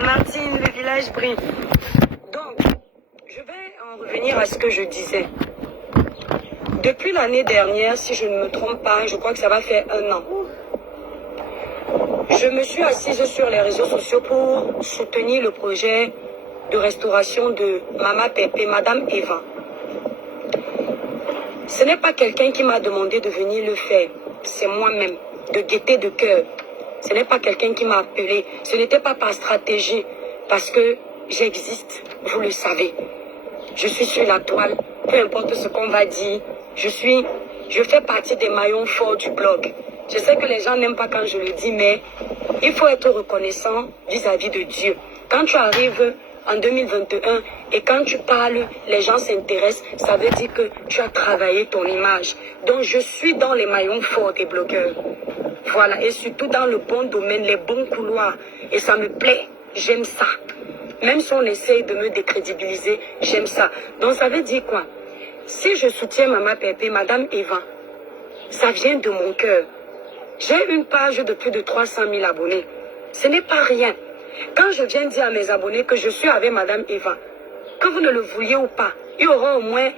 Martine, le village brille. Donc, je vais en revenir à ce que je disais. Depuis l'année dernière, si je ne me trompe pas, je crois que ça va faire 1 an. Je me suis assise sur les réseaux sociaux pour soutenir le projet de restauration de Mama Pépé, Madame Eva. Ce n'est pas quelqu'un qui m'a demandé de venir le faire. C'est moi-même, de gaieté de cœur. Ce n'est pas quelqu'un qui m'a appelé. Ce n'était pas par stratégie, parce que j'existe, vous le savez. Je suis sur la toile, peu importe ce qu'on va dire. Je fais partie des maillons forts du blog. Je sais que les gens n'aiment pas quand je le dis, mais il faut être reconnaissant vis-à-vis de Dieu. Quand tu arrives en 2021 et quand tu parles, les gens s'intéressent, ça veut dire que tu as travaillé ton image. Donc je suis dans les maillons forts des blogueurs. Voilà, et surtout dans le bon domaine, les bons couloirs. Et ça me plaît, j'aime ça. Même si on essaye de me décrédibiliser, j'aime ça. Donc ça veut dire quoi? Si je soutiens Mama Pépé, Madame Eva, ça vient de mon cœur. J'ai une page de plus de 300 000 abonnés. Ce n'est pas rien. Quand je viens dire à mes abonnés que je suis avec Madame Eva, que vous ne le vouliez ou pas, il y aura au moins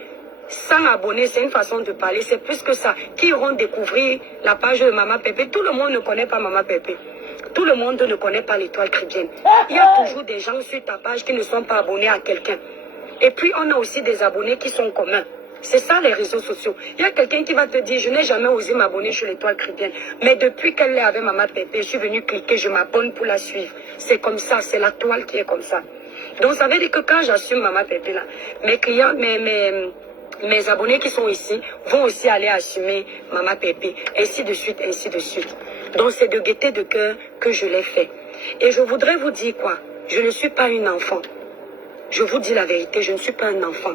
100 abonnés, c'est une façon de parler, c'est plus que ça, qui iront découvrir la page de Mama Pépé. Tout le monde ne connaît pas Mama Pépé. Tout le monde ne connaît pas l'étoile chrétienne. Il y a toujours des gens sur ta page qui ne sont pas abonnés à quelqu'un. Et puis, on a aussi des abonnés qui sont communs. C'est ça les réseaux sociaux. Il y a quelqu'un qui va te dire, je n'ai jamais osé m'abonner sur l'étoile chrétienne. Mais depuis qu'elle est avec Mama Pépé, je suis venue cliquer, je m'abonne pour la suivre. C'est comme ça, c'est la toile qui est comme ça. Donc ça veut dire que quand j'assume Mama Pépé là, mes clients, mes abonnés qui sont ici vont aussi aller assumer Mama Pépé, ainsi de suite, ainsi de suite. Donc c'est de gaieté de cœur que je l'ai fait. Et je voudrais vous dire quoi? Je ne suis pas une enfant. Je vous dis la vérité, je ne suis pas un enfant.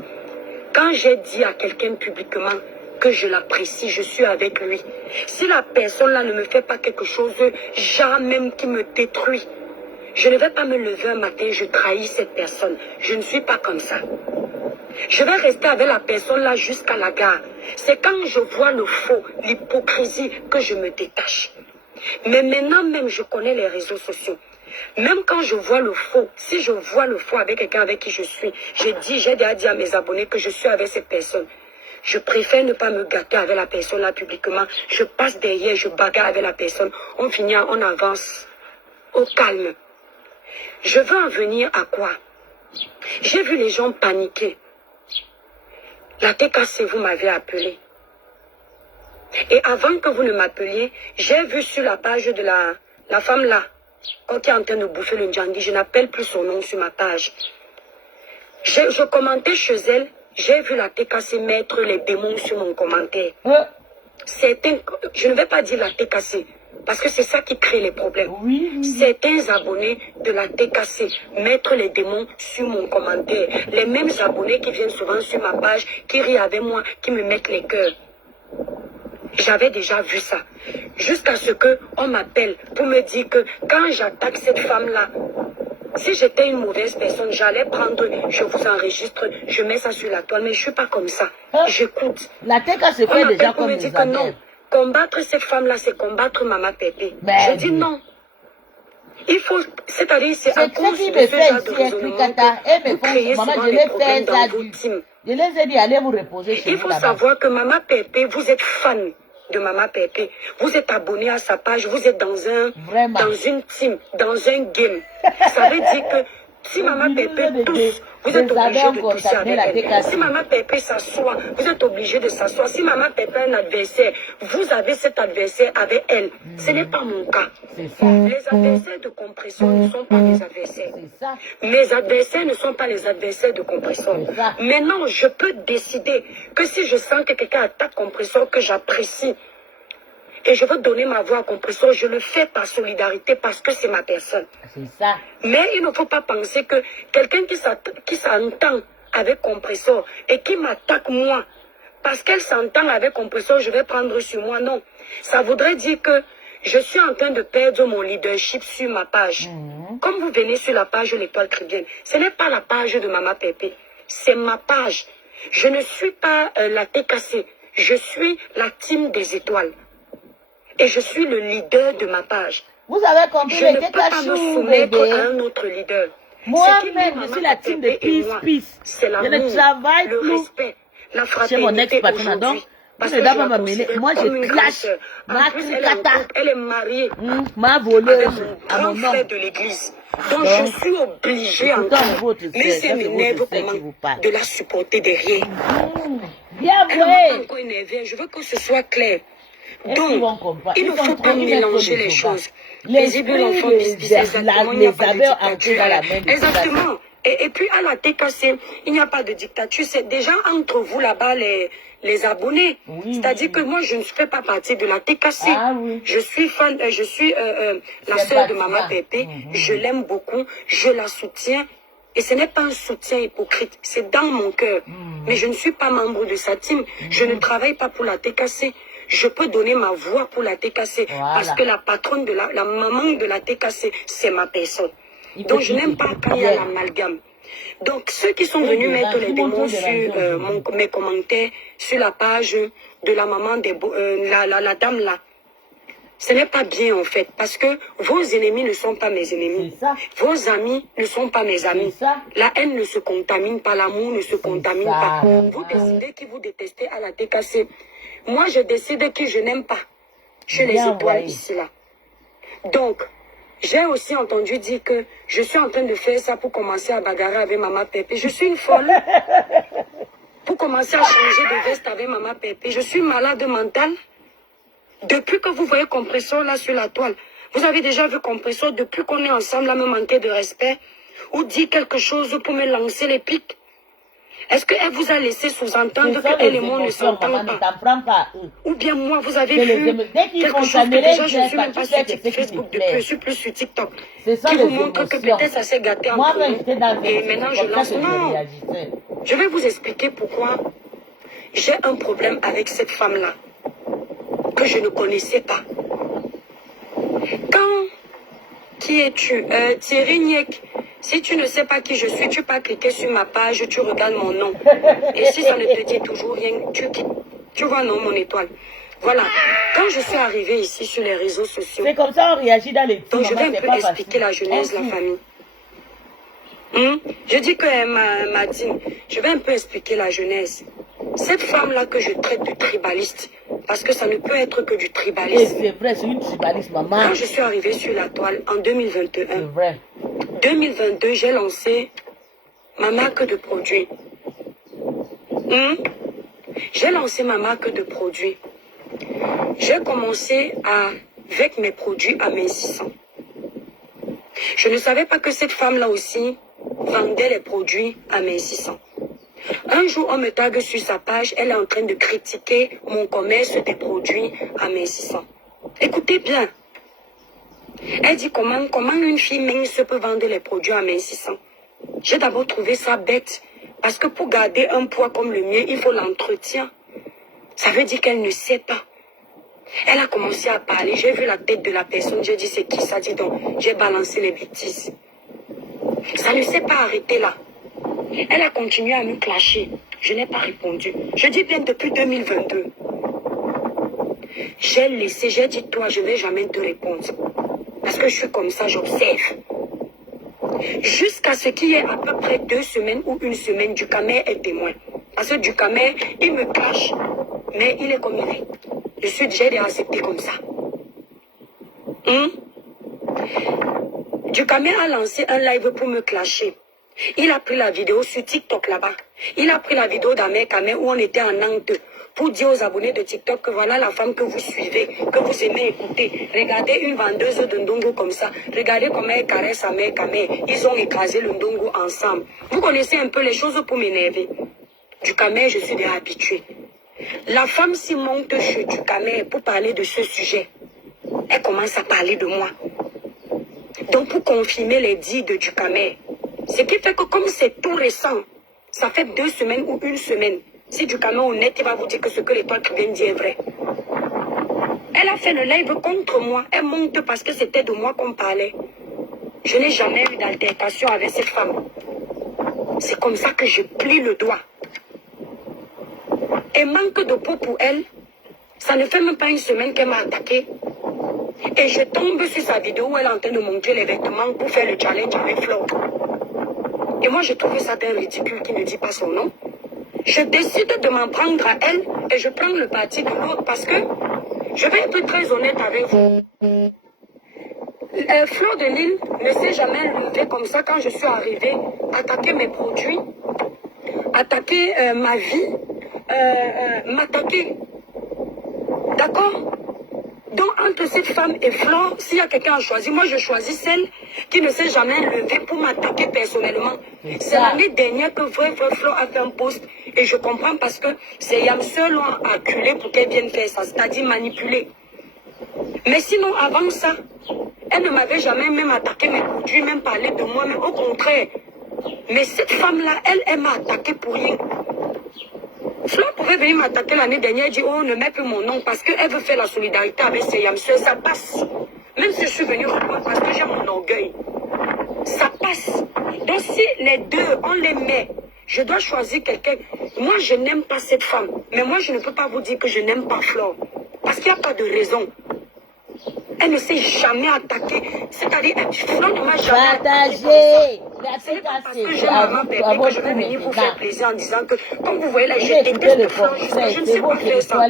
Quand j'ai dit à quelqu'un publiquement que je l'apprécie, je suis avec lui. Si la personne là ne me fait pas quelque chose, genre même qui me détruit, je ne vais pas me lever un matin, je trahis cette personne. Je ne suis pas comme ça. Je vais rester avec la personne là jusqu'à la gare. C'est quand je vois le faux, l'hypocrisie, que je me détache. Mais maintenant même, je connais les réseaux sociaux. Même quand je vois le faux, si je vois le faux avec quelqu'un avec qui je suis, j'ai déjà dit à mes abonnés que je suis avec cette personne. Je préfère ne pas me gâter avec la personne là publiquement. Je passe derrière, je bagarre avec la personne. On finit, on avance au calme. Je veux en venir à quoi? J'ai vu les gens paniquer. La TKC, vous m'avez appelé. Et avant que vous ne m'appeliez, j'ai vu sur la page de la femme là, qui est en train de bouffer le njandi, je n'appelle plus son nom sur ma page. Je commentais chez elle, j'ai vu la TKC mettre les démons sur mon commentaire. Je ne vais pas dire la TKC, parce que c'est ça qui crée les problèmes. Certains abonnés de la TKC mettre les démons sur mon commentaire. Les mêmes abonnés qui viennent souvent sur ma page, qui rient avec moi, qui me mettent les cœurs. J'avais déjà vu ça. Jusqu'à ce qu'on m'appelle pour me dire que quand j'attaque cette femme-là, si j'étais une mauvaise personne, j'allais prendre, je vous enregistre, je mets ça sur la toile, mais je ne suis pas comme ça. J'écoute. La TK se fait déjà comme me dit que non, combattre cette femme-là, c'est combattre Mama Pépé. Je dis non. Il faut, c'est-à-dire, c'est à cause de ce genre de raisonnement que vous créez souvent des problèmes dans vos teams. Je les ai dit, allez vous reposer chez vous. Il faut savoir que Mama Pépé, vous êtes fan de Mama Pépé. Vous êtes abonné à sa page, vous êtes dans une team, dans un game. Ça veut dire que si Mama Pépé tousse, vous êtes obligé de tousser avec elle. Si Mama Pépé s'assoit, vous êtes obligé de s'asseoir. Si Mama Pépé a un adversaire, vous avez cet adversaire avec elle. Ce n'est pas mon cas. Les adversaires de compression ne sont pas mes adversaires. Mes adversaires ne sont pas les adversaires de compression. Maintenant, je peux décider que si je sens que quelqu'un attaque compression que j'apprécie, et je veux donner ma voix à Compressor, je le fais par solidarité parce que c'est ma personne. C'est ça. Mais il ne faut pas penser que quelqu'un qui s'entend avec Compressor et qui m'attaque moi, parce qu'elle s'entend avec Compressor, je vais prendre sur moi. Non. Ça voudrait dire que je suis en train de perdre mon leadership sur ma page. Comme vous venez sur la page de l'étoile chrétienne, ce n'est pas la page de Mama Pépé, c'est ma page. Je ne suis pas la TKC, je suis la team des étoiles. Et je suis le leader de ma page. Vous avez compris, Je ne les peux pas me Tekachou, soumettre bébé. à un autre leader. Moi-même, je suis la team de Peace. C'est Je l'amour, ne travaille le plus respect, la chez mon fraternité ex-patron. Donc, aujourd'hui. Parce vous que ne je dois pas la m'amener. considère Moi, comme je une clash. grande sœur. En Ma plus, elle est en cricata. couple, elle est mariée Ma avec voleuse mon à grand mon nom. frère de l'église. Donc, je suis obligée encore. Mais ça m'énerve comment de la supporter derrière. Bien Elle m'a vrai. encore énervée. Je veux que ce soit clair. Est-ce qu'ils vont Donc, comprendre? il ne Ils sont faut trop pas mélanger les choses. Paisible enfant, c'est exactement, il n'y a pas de dictature. Exactement. Et puis à la TKC, il n'y a pas de dictature. C'est déjà entre vous là-bas les abonnés. Oui, C'est-à-dire oui, que moi, je ne fais pas partie de la TKC. Ah oui. Je suis fan, je suis la sœur de Maman Pépé. Je l'aime beaucoup, je la soutiens. Et ce n'est pas un soutien hypocrite, c'est dans mon cœur. Mais je ne suis pas membre de sa team. Je ne travaille pas pour la TKC. Je peux donner ma voix pour la TKC. Voilà. Parce que la patronne de la maman de la TKC, c'est ma personne. Donc je n'aime pas quand il y a l'amalgame. Donc ceux qui sont venus mettre les démons sur mes commentaires, sur la page de la maman, la dame là, ce n'est pas bien en fait, parce que vos ennemis ne sont pas mes ennemis. Vos amis ne sont pas mes amis. La haine ne se contamine pas, l'amour ne se contamine pas. Vous décidez qui vous détestez à la TKC. Moi, je décide qui je n'aime pas. Je les étoiles ici là. Donc, j'ai aussi entendu dire que je suis en train de faire ça pour commencer à bagarrer avec Maman Pépé. Je suis une folle. Pour commencer à changer de veste avec Maman Pépé. Je suis malade mentale. Depuis que vous voyez Compressor là sur la toile, vous avez déjà vu Compressor, depuis qu'on est ensemble là, me manquer de respect ou dire quelque chose pour me lancer les pics. Est-ce qu'elle vous a laissé sous-entendre qu'elle et moi ne s'entendent pas? Ou bien moi, vous avez vu quelque chose que déjà je ne suis même pas sur Facebook depuis, je suis plus sur TikTok. Qui vous montre que peut-être ça s'est gâté entre nous. Et maintenant je lance. Non, je vais vous expliquer pourquoi j'ai un problème avec cette femme-là que je ne connaissais pas. Quand, qui es-tu? Thierry Niek. Si tu ne sais pas qui je suis, tu peux cliquer sur ma page, tu regardes mon nom. Et si ça ne te dit toujours rien, tu quittes. Tu vois, non, mon étoile. Voilà. Quand je suis arrivée ici sur les réseaux sociaux, c'est comme ça on réagit dans les teams. Donc je vais un peu expliquer la genèse, la famille. Je dis que Martine, je vais un peu expliquer la genèse. Cette femme-là que je traite de tribaliste, parce que ça ne peut être que du tribalisme. C'est vrai, c'est une tribaliste, maman. Quand je suis arrivée sur la toile en 2021, c'est vrai. 2022, j'ai lancé ma marque de produits. J'ai lancé ma marque de produits. J'ai commencé avec mes produits à 1600. Je ne savais pas que cette femme-là aussi vendait les produits à 1600. Un jour, on me tague sur sa page, elle est en train de critiquer mon commerce des produits à 1600. Écoutez bien. Elle dit comment une fille mince peut vendre les produits à 1600. J'ai d'abord trouvé ça bête. Parce que pour garder un poids comme le mien, il faut l'entretien. Ça veut dire qu'elle ne sait pas. Elle a commencé à parler. J'ai vu la tête de la personne. J'ai dit c'est qui ça? Dit donc, j'ai balancé les bêtises. Ça ne s'est pas arrêté là. Elle a continué à me clasher. Je n'ai pas répondu. Je dis bien depuis 2022. J'ai laissé, j'ai dit toi, je ne vais jamais te répondre. Parce que je suis comme ça, j'observe. Jusqu'à ce qu'il y ait à peu près 2 semaines ou 1 semaine, Ducamer est témoin. Parce que Ducamer, il me cache, mais il est comme il est. Je suis déjà accepté comme ça. Ducamer a lancé un live pour me clasher. Il a pris la vidéo sur TikTok là-bas. Il a pris la vidéo d'Amer Kamer où on était en Nantes pour dire aux abonnés de TikTok que voilà la femme que vous suivez, que vous aimez écouter. Regardez une vendeuse de ndongo comme ça. Regardez comment elle caresse Amer Kamer. Ils ont écrasé le ndongo ensemble. Vous connaissez un peu les choses pour m'énerver. Ducamer, je suis déjà habituée. La femme s'y monte chez Ducamer pour parler de ce sujet. Elle commence à parler de moi. Donc pour confirmer les dits de Ducamer. Ce qui fait que comme c'est tout récent, ça fait 2 semaines ou 1 semaine. Si Ducamer est honnête, il va vous dire que ce que l'étoile qui vient de dire est vrai. Elle a fait le live contre moi. Elle monte parce que c'était de moi qu'on parlait. Je n'ai jamais eu d'altercation avec cette femme. C'est comme ça que je plie le doigt. Et manque de peau pour elle, ça ne fait même pas 1 semaine qu'elle m'a attaqué. Et je tombe sur sa vidéo où elle est en train de montrer les vêtements pour faire le challenge avec Flo. Et moi, je trouve ça d'un ridicule qui ne dit pas son nom. Je décide de m'en prendre à elle et je prends le parti de l'autre parce que je vais être très honnête avec vous. Flo de Lille ne s'est jamais levé comme ça quand je suis arrivée, attaquer mes produits, attaquer ma vie, m'attaquer. D'accord? Donc, entre cette femme et Flo, s'il y a quelqu'un à choisir, moi je choisis celle qui ne s'est jamais levée pour m'attaquer personnellement. C'est l'année dernière que vrai Flo a fait un post et je comprends parce que ces Yamseux l'ont acculé pour qu'elle vienne faire ça, c'est-à-dire manipuler. Mais sinon, avant ça, elle ne m'avait jamais même attaqué mes produits, même parlé de moi, mais au contraire. Mais cette femme-là, elle m'a attaqué pour rien. Flo pouvait venir m'attaquer l'année dernière et dire oh ne mets plus mon nom parce qu'elle veut faire la solidarité avec ses Yamseux, ça passe. Même si je suis venue reprendre parce que j'ai mon orgueil. Ça passe. Donc si les deux, on les met, je dois choisir quelqu'un. Moi je n'aime pas cette femme. Mais moi je ne peux pas vous dire que je n'aime pas Flo. Parce qu'il n'y a pas de raison. Elle ne s'est jamais attaquée. C'est-à-dire, Flo ne m'a jamais attaquée. Ce n'est pas parce que j'ai maman bébé que je vais venir vous faire plaisir en disant que, comme vous voyez là, je déteste Flo, je ne sais pas faire ça.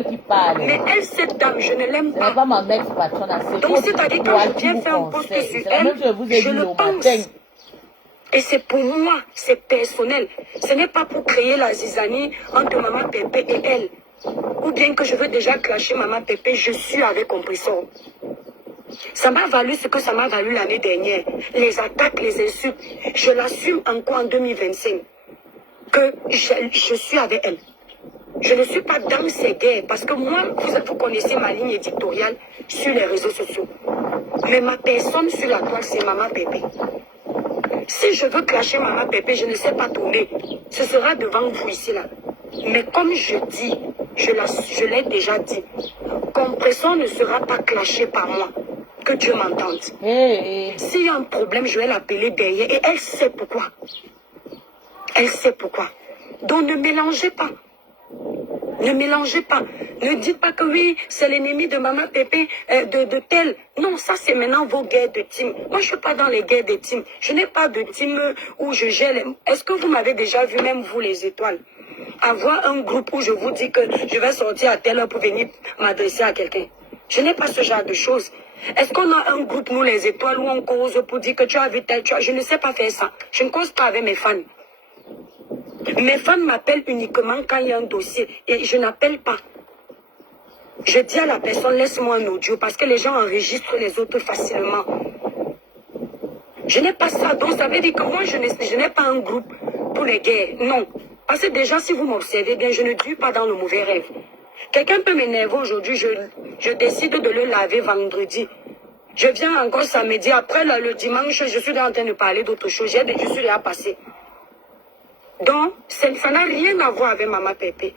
Mais elle, cette dame, je ne l'aime pas. Donc c'est-à-dire quand je viens faire un post sur elle, je le pense. Et c'est pour moi, c'est personnel. Ce n'est pas pour créer la zizanie entre maman Pépé et elle. Ou bien que je veux déjà clasher maman Pépé, je suis avec Compressor. Ça m'a valu ce que ça m'a valu l'année dernière. Les attaques, les insultes. Je l'assume encore en 2025. Que je suis avec elle. Je ne suis pas dans ces guerres. Parce que moi, vous connaissez ma ligne éditoriale sur les réseaux sociaux. Mais ma personne sur la toile, c'est maman Pépé. Si je veux clasher maman Pépé, je ne sais pas tourner. Ce sera devant vous ici là. Mais comme je dis, je l'ai déjà dit, Compressor ne sera pas clashé par moi. Que Dieu m'entende. S'il y a un problème, je vais l'appeler derrière. Et elle sait pourquoi. Elle sait pourquoi. Donc ne mélangez pas. Ne mélangez pas. Ne dites pas que oui, c'est l'ennemi de maman Pépé, de tel. Non, ça c'est maintenant vos guerres de team. Moi je ne suis pas dans les guerres de team. Je n'ai pas de team où je gère les... Est-ce que vous m'avez déjà vu, même vous les étoiles, avoir un groupe où je vous dis que je vais sortir à telle heure pour venir m'adresser à quelqu'un? Je n'ai pas ce genre de choses. Est-ce qu'on a un groupe, nous les étoiles, où on cause pour dire que tu as vu tel, tu as... Je ne sais pas faire ça. Je ne cause pas avec mes fans. Mes fans m'appellent uniquement quand il y a un dossier. Et je n'appelle pas. Je dis à la personne, laisse-moi un audio, parce que les gens enregistrent les autres facilement. Je n'ai pas ça. Donc ça veut dire que moi, je n'ai pas un groupe pour les guerres. Non. Parce que déjà, si vous m'observez bien, je ne dure pas dans le mauvais rêve. Quelqu'un peut m'énerver aujourd'hui, je décide de le laver vendredi. Je viens encore samedi, après le dimanche, je suis en train de parler d'autre chose. Je suis déjà passé. Donc, ça n'a rien à voir avec maman Pépé.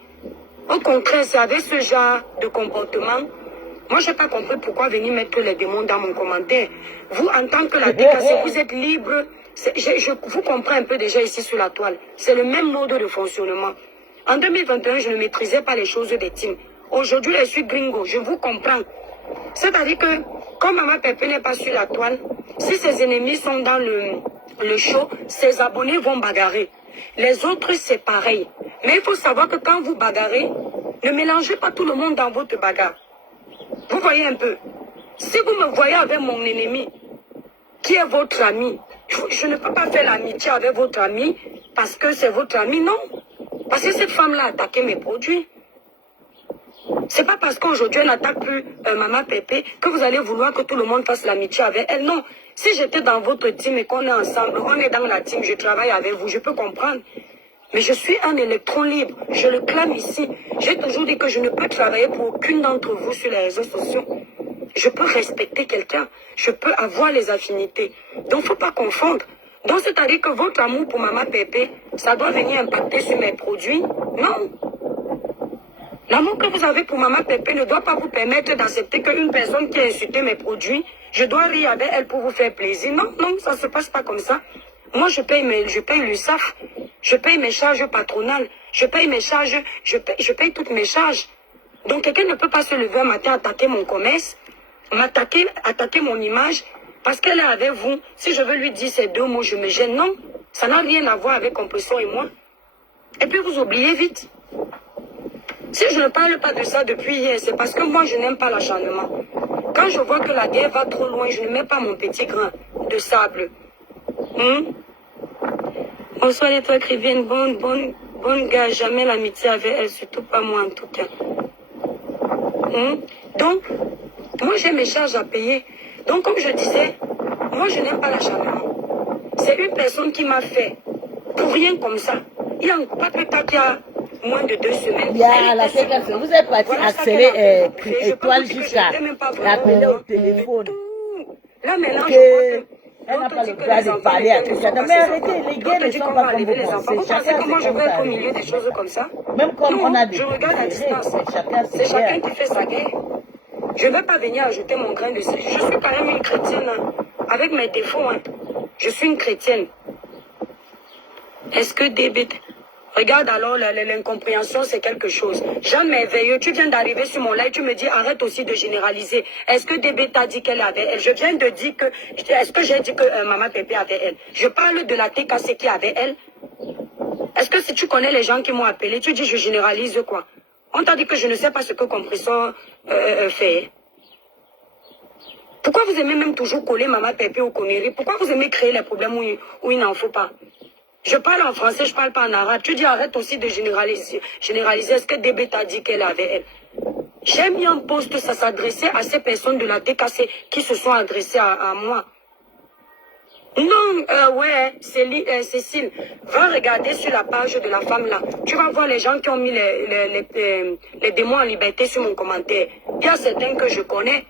Au contraire, c'est avec ce genre de comportement. Moi, je n'ai pas compris pourquoi venir mettre les démons dans mon commentaire. Vous, en tant que la décassée, vous êtes libre. Je vous comprends un peu déjà ici sur la toile. C'est le même mode de fonctionnement. En 2021, je ne maîtrisais pas les choses des teams. Aujourd'hui, je suis gringo, je vous comprends. C'est-à-dire que, comme maman Pépé n'est pas sur la toile, si ses ennemis sont dans le show, ses abonnés vont bagarrer. Les autres, c'est pareil. Mais il faut savoir que quand vous bagarrez, ne mélangez pas tout le monde dans votre bagarre. Vous voyez un peu. Si vous me voyez avec mon ennemi, qui est votre ami, je ne peux pas faire l'amitié avec votre ami parce que c'est votre ami, non. Parce que cette femme-là a attaqué mes produits. C'est pas parce qu'aujourd'hui elle n'attaque plus maman Pépé que vous allez vouloir que tout le monde fasse l'amitié avec elle. Non. Si j'étais dans votre team et qu'on est ensemble, on est dans la team, je travaille avec vous, je peux comprendre. Mais je suis un électron libre. Je le clame ici. J'ai toujours dit que je ne peux travailler pour aucune d'entre vous sur les réseaux sociaux. Je peux respecter quelqu'un. Je peux avoir les affinités. Donc, il ne faut pas confondre. Donc, c'est-à-dire que votre amour pour maman Pépé, ça doit venir impacter sur mes produits? Non. L'amour que vous avez pour maman Pépé ne doit pas vous permettre d'accepter qu'une personne qui a insulté mes produits, je dois rire avec elle pour vous faire plaisir. Non, non, ça ne se passe pas comme ça. Moi, je paye l'USAF, je paye mes charges patronales, je paye mes charges, je paye toutes mes charges. Donc, quelqu'un ne peut pas se lever un matin, attaquer mon commerce attaquer mon image, parce qu'elle est avec vous, si je veux lui dire ces deux mots, je me gêne. Non, ça n'a rien à voir avec Compressor et moi. Et puis vous oubliez vite. Si je ne parle pas de ça depuis hier, c'est parce que moi, je n'aime pas l'acharnement. Quand je vois que la guerre va trop loin, je ne mets pas mon petit grain de sable. Bonsoir les toi, Crivienne. Bonne gars, jamais l'amitié avec elle, surtout pas moi en tout cas. Donc, moi j'ai mes charges à payer. Donc comme je disais, moi je n'aime pas l'acharnement. C'est une personne qui m'a fait pour rien comme ça. Il y a pas plus tard qu'il y a moins de 2 semaines. Il y a la séquence. Vous êtes parti accélérer étoile jusqu'à l'appeler au téléphone. Là maintenant, je vois que... Elle n'a pas le droit de parler à tout ça. Mais arrêtez, les gars ne sont pas comme vous pensez. Vous pensez que moi je vais être au milieu des choses comme ça? Même comme on a des je regarde à distance. C'est chacun qui fait sa guerre. Je ne vais pas venir ajouter mon grain de sel. Je suis quand même une chrétienne, hein, avec mes défauts. Hein. Je suis une chrétienne. Est-ce que DB... Regarde alors, l'incompréhension, c'est quelque chose. Jean Merveilleux, tu viens d'arriver sur mon live, tu me dis, arrête aussi de généraliser. Est-ce que DB t'a dit qu'elle avait elle? Je viens de dire que... Est-ce que j'ai dit que Maman Pépé avait elle? Je parle de la TKC qui avait elle. Est-ce que si tu connais les gens qui m'ont appelé, tu dis je généralise quoi? On t'a dit que je ne sais pas ce que Compressor fait. Pourquoi vous aimez même toujours coller Maman Pépé aux conneries? Pourquoi vous aimez créer les problèmes où il n'en faut pas? Je parle en français, je parle pas en arabe. Tu dis arrête aussi de généraliser. Est-ce que DB t'a dit qu'elle avait elle? J'ai mis en poste, ça s'adressait à ces personnes de la TKC qui se sont adressées à moi. Non, ouais, Cécile, va regarder sur la page de la femme là. Tu vas voir les gens qui ont mis les démons en liberté sur mon commentaire. Il y a certains que je connais.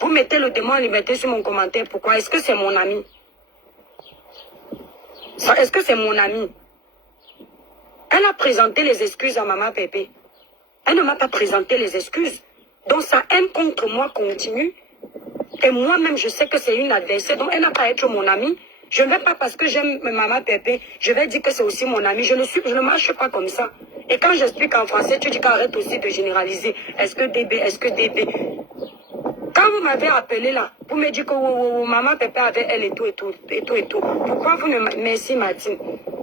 Vous mettez le démon en liberté sur mon commentaire. Pourquoi? Est-ce que c'est mon ami? Est-ce que c'est mon ami? Elle a présenté les excuses à Maman Pépé. Elle ne m'a pas présenté les excuses. Donc sa haine contre moi continue. Et moi-même, je sais que c'est une adversaire. Donc elle n'a pas à être mon amie. Je ne vais pas parce que j'aime Maman Pépé, je vais dire que c'est aussi mon ami. Je ne marche pas comme ça. Et quand j'explique en français, tu dis qu'arrête aussi de généraliser. Est-ce que DB? Quand vous m'avez appelé là, vous me dites que Maman Pépé avait elle et tout. Pourquoi vous ne... Merci Martine.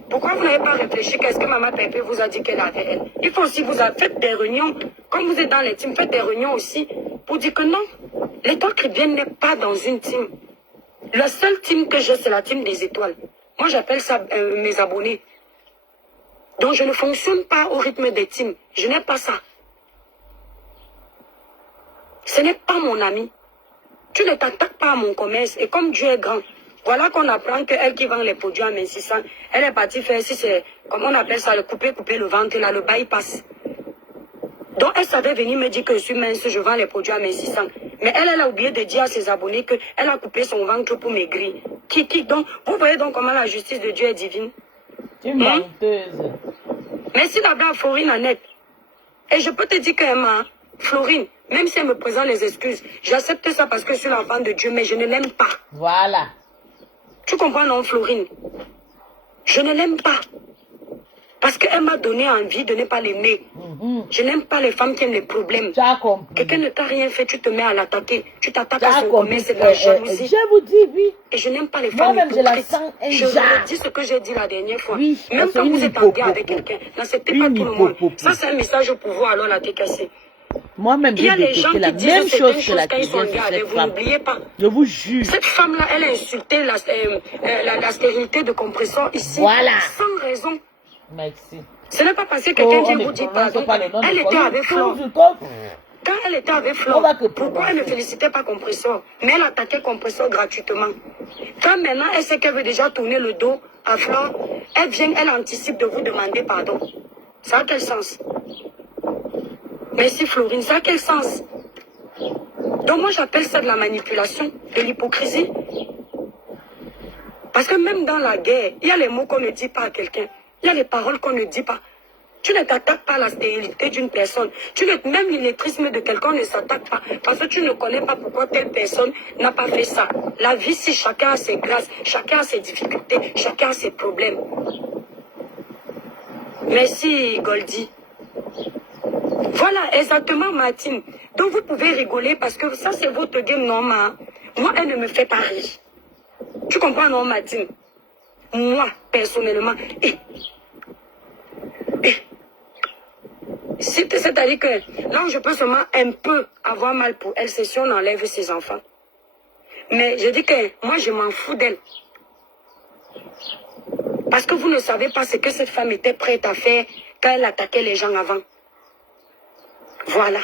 Pourquoi vous n'avez pas réfléchi qu'est-ce que Maman Pépé vous a dit qu'elle avait elle? Il faut aussi faites des réunions. Comme vous êtes dans les teams, faites des réunions aussi pour dire que non. L'étoile chrétienne n'est pas dans une team. La seule team que j'ai, c'est la team des étoiles. Moi, j'appelle ça mes abonnés. Donc, je ne fonctionne pas au rythme des teams. Je n'ai pas ça. Ce n'est pas mon ami. Tu ne t'attaques pas à mon commerce. Et comme Dieu est grand, voilà qu'on apprend qu'elle qui vend les produits en mincissant, elle est partie faire, si c'est, comment on appelle ça, le couper le ventre, là, le bypass. Donc, elle savait venir me dire que je suis mince, je vends les produits en mincissant. Mais elle a oublié de dire à ses abonnés qu'elle a coupé son ventre pour maigrir. Donc, vous voyez donc comment la justice de Dieu est divine. Tu es menteuse. Merci d'abord à Florine Annette. Et je peux te dire que Florine, même si elle me présente les excuses, j'accepte ça parce que je suis l'enfant de Dieu, mais je ne l'aime pas. Voilà. Tu comprends, non, Florine? Je ne l'aime pas. Parce qu'elle m'a donné envie de ne pas l'aimer. Je n'aime pas les femmes qui aiment les problèmes. Tu as compris. Quelqu'un ne t'a rien fait, tu te mets à l'attaquer. Tu t'attaques à son commerce, c'est de la jalousie. Je vous dis, oui. Et je n'aime pas les femmes Moi-même, je la hypocrites. sens Je redis ce que j'ai dit la dernière fois. Oui, même quand vous êtes en guerre avec quelqu'un, n'acceptez pas tout le monde. Ça, c'est un message pour vous, alors la TKC. Moi-même, Il y a j'ai des gens la qui même disent chose certaines que la choses quand ils sont en guerre avec vous, n'oubliez pas. Je vous jure. Cette femme-là, elle a insulté la stérilité de Compressor ici. Voilà. Sans raison. Merci. Ce n'est pas parce que quelqu'un vient vous dire pardon. Elle était avec Flore. Quand elle était avec Flore, pourquoi elle ne félicitait pas Compressor? Mais elle attaquait Compressor gratuitement. Quand maintenant elle sait qu'elle veut déjà tourner le dos à Flore, elle vient, elle anticipe de vous demander pardon. Ça a quel sens? Merci Florine, ça a quel sens? Donc moi j'appelle ça de la manipulation, de l'hypocrisie. Parce que même dans la guerre, il y a les mots qu'on ne dit pas à quelqu'un. Il y a les paroles qu'on ne dit pas. Tu ne t'attaques pas à la stérilité d'une personne. Même l'illettrisme de quelqu'un ne s'attaque pas. Parce que tu ne connais pas pourquoi telle personne n'a pas fait ça. La vie, si chacun a ses grâces, chacun a ses difficultés, chacun a ses problèmes. Merci Goldie. Voilà, exactement, Martine. Donc, vous pouvez rigoler parce que ça, c'est votre game, non, ma. Moi, elle ne me fait pas rire. Tu comprends, non, Martine? Moi, personnellement. C'est-à-dire que là où je peux seulement un peu avoir mal pour elle, c'est si on enlève ses enfants. Mais je dis que moi, je m'en fous d'elle. Parce que vous ne savez pas ce que cette femme était prête à faire quand elle attaquait les gens avant. Voilà.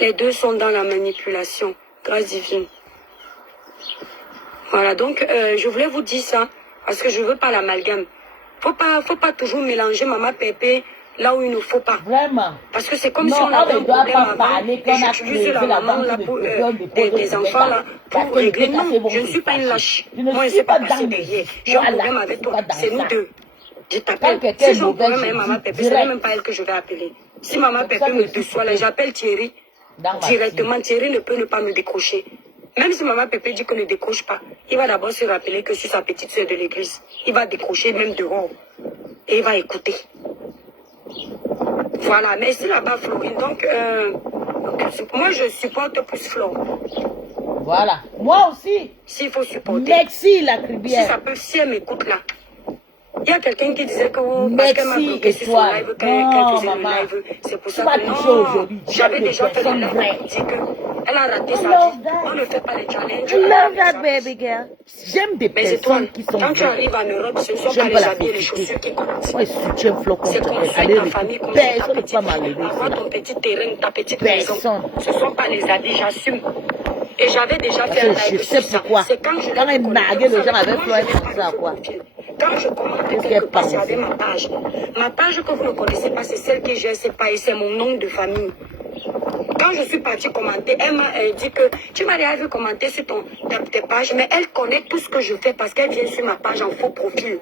Les deux sont dans la manipulation. Grâce divine. Voilà, donc je voulais vous dire ça, parce que je ne veux pas l'amalgame. Faut pas toujours mélanger Maman Pépé là où il ne faut pas. Vraiment. Parce que c'est comme si on avait un problème avant et j'utilise la maman là pour des enfants là pour régler. Non, je ne suis pas une lâche. Moi, je ne sais pas passer derrière. J'ai un problème avec toi, c'est nous deux. Je t'appelle. Si j'ai un problème avec Maman Pépé, ce n'est même pas elle que je vais appeler. Si Maman Pépé me déçoit, là, j'appelle Thierry directement. Thierry ne peut ne pas me décrocher. Même si Maman Pépé dit qu'on ne décroche pas, il va d'abord se rappeler que je suis sa petite soeur de l'église. Il va décrocher même dehors. Et il va écouter. Voilà, merci là-bas, Florine. Donc, moi, je supporte plus Flore. Voilà. Moi aussi. S'il faut supporter. Merci, la cribière. Si ça peut, si elle m'écoute là. Il y a quelqu'un qui disait que parce qu'elle m'a bloqué sur son live, quand elle faisait le live, c'est pour ça que non, j'avais déjà fait le live, elle dit qu'elle a raté sa vie. On ne fait pas les challenges. I love that baby girl. J'aime des personnes qui sont quand tu arrives en Europe, ce ne sont pas les habits et les chaussures qui comptent. Moi, je soutiens Flo contre c'est elle. construire Allez, ta famille, personne ne peut pas m'enlever. avoir ton petit terrain, ta petite Personne. maison. Ce ne sont pas les habits, j'assume. Et j'avais déjà fait un live. Je sais pourquoi. Quand elle narguait les gens avec Flo, elle pensait à quoi? Quand je commande quelque part, c'est avec ma page. Ma page que vous ne connaissez pas, c'est celle que j'ai, c'est pas, et c'est mon nom de famille. Quand je suis partie commenter, elle m'a dit que tu m'as déjà vu commenter sur tes pages, mais elle connaît tout ce que je fais parce qu'elle vient sur ma page en faux profil.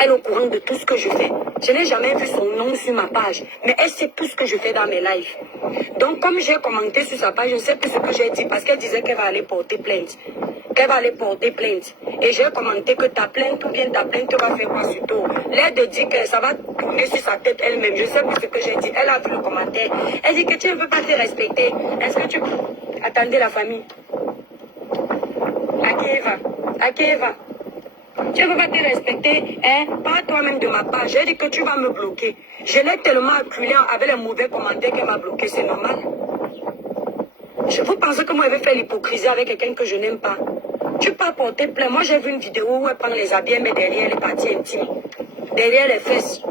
Elle est au courant de tout ce que je fais. Je n'ai jamais vu son nom sur ma page, mais elle sait tout ce que je fais dans mes lives. Donc, comme j'ai commenté sur sa page, je ne sais plus ce que j'ai dit parce qu'elle disait qu'elle va aller porter plainte. Qu'elle va aller porter plainte. Et j'ai commenté que ta plainte ou bien ta plainte va faire quoi sur toi. L'aide dit que ça va tourner sur sa tête elle-même. Je ne sais plus ce que j'ai dit. Elle a vu le commentaire. Elle dit que tu ne veux pas te respecter. Est-ce que tu... Attendez la famille. À qui elle va? Tu ne veux pas te respecter, hein? Pas toi-même de ma part. J'ai dit que tu vas me bloquer. Je l'ai tellement acculé avec les mauvais commentaires qu'elle m'a bloqué. C'est normal. Vous pensez que moi, je vais faire l'hypocrisie avec quelqu'un que je n'aime pas? Tu peux porter plainte. Moi, j'ai vu une vidéo où elle prend les habits, elle met derrière les parties intimes. Derrière les fesses.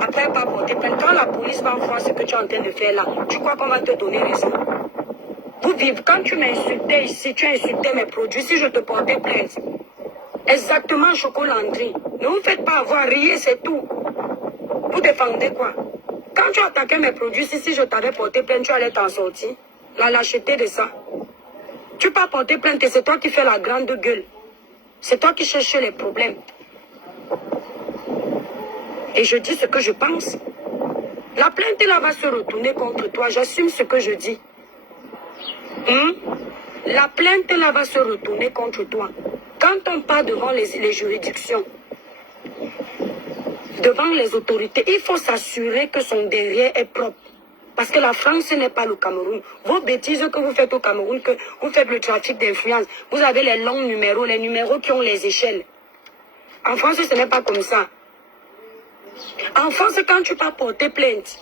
Après, elle pas porter plainte. Quand la police va voir ce que tu es en train de faire là, tu crois qu'on va te donner raison? Vous vivez. Quand tu m'insultais ici, tu insultais mes produits. Si je te portais plainte. Exactement, Chocolandry. Ne vous faites pas avoir, riez, c'est tout. Vous défendez quoi? Quand tu attaquais mes produits, si je t'avais porté plainte, tu allais t'en sortir. La lâcheté de ça. Tu peux porter plainte et c'est toi qui fais la grande gueule. C'est toi qui cherches les problèmes. Et je dis ce que je pense. La plainte là va se retourner contre toi. J'assume ce que je dis. La plainte là va se retourner contre toi. Quand on part devant les juridictions, devant les autorités, il faut s'assurer que son derrière est propre. Parce que la France n'est pas le Cameroun. Vos bêtises que vous faites au Cameroun, que vous faites le trafic d'influence, vous avez les longs numéros, les numéros qui ont les échelles. En France, ce n'est pas comme ça. En France, quand tu vas porter plainte,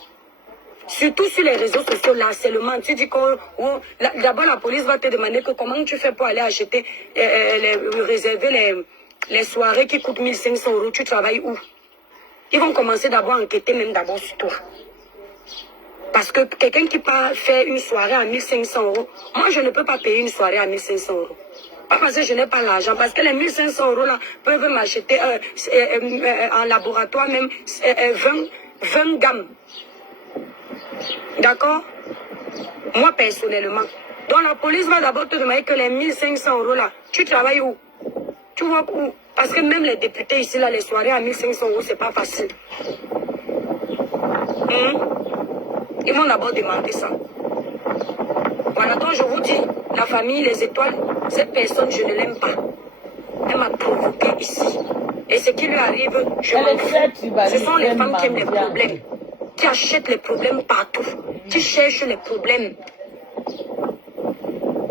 surtout sur les réseaux sociaux, l'harcèlement, tu dis que d'abord la police va te demander que comment tu fais pour aller acheter, réserver les soirées qui coûtent 1500 €, tu travailles où? Ils vont commencer d'abord à enquêter même d'abord sur toi. Parce que quelqu'un qui part faire une soirée à 1500 €, moi je ne peux pas payer une soirée à 1500 €. Pas parce que je n'ai pas l'argent, parce que les 1500 € là peuvent m'acheter en laboratoire même 20 gammes. D'accord? Moi personnellement. Donc la police va d'abord te demander que les 1500 € là, tu travailles où? Tu vois où? Parce que même les députés ici, là, les soirées à 1500 €, c'est pas facile. Ils vont d'abord demander ça. Voilà, donc je vous dis, la famille, les étoiles, cette personne, je ne l'aime pas. Elle m'a provoqué ici. Et ce qui lui arrive, je m'en fous. Ce sont les femmes qui aiment les problèmes. qui achète les problèmes partout, qui cherche les problèmes.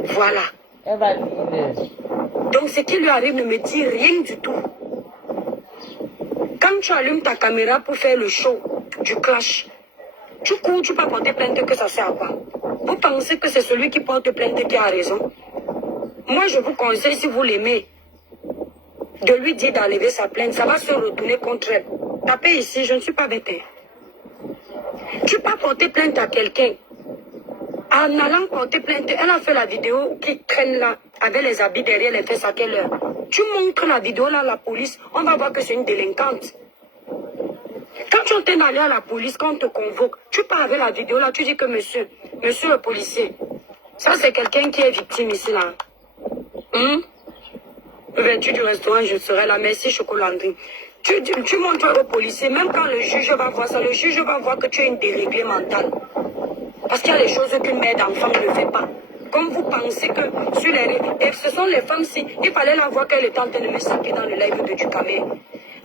Voilà. Elle va dire. Donc ce qui lui arrive ne me dit rien du tout. Quand tu allumes ta caméra pour faire le show du clash, tu cours, tu peux porter plainte, que ça sert à quoi? Vous pensez que c'est celui qui porte plainte qui a raison? Moi, je vous conseille, si vous l'aimez, de lui dire d'enlever sa plainte. Ça va se retourner contre elle. Tapez ici, je ne suis pas bête. Tu peux porter plainte à quelqu'un. En allant porter plainte, elle a fait la vidéo qui traîne là, avec les habits derrière les fesses à quelle heure? Tu montres la vidéo là à la police, on va voir que c'est une délinquante. Quand tu entends aller à la police, quand on te convoque, tu pars avec la vidéo là, tu dis que monsieur le policier, ça c'est quelqu'un qui est victime ici là. Ouverture du restaurant, je serai là, merci chocolatterie. Tu montres au policier, même quand le juge va voir ça, le juge va voir que tu es une déréglée mentale. Parce qu'il y a des choses qu'une mère d'enfant ne fait pas. Comme vous pensez que sur les... Et ce sont les femmes, si il fallait la voir qu'elle était en train de me saper dans le live de Ducamé.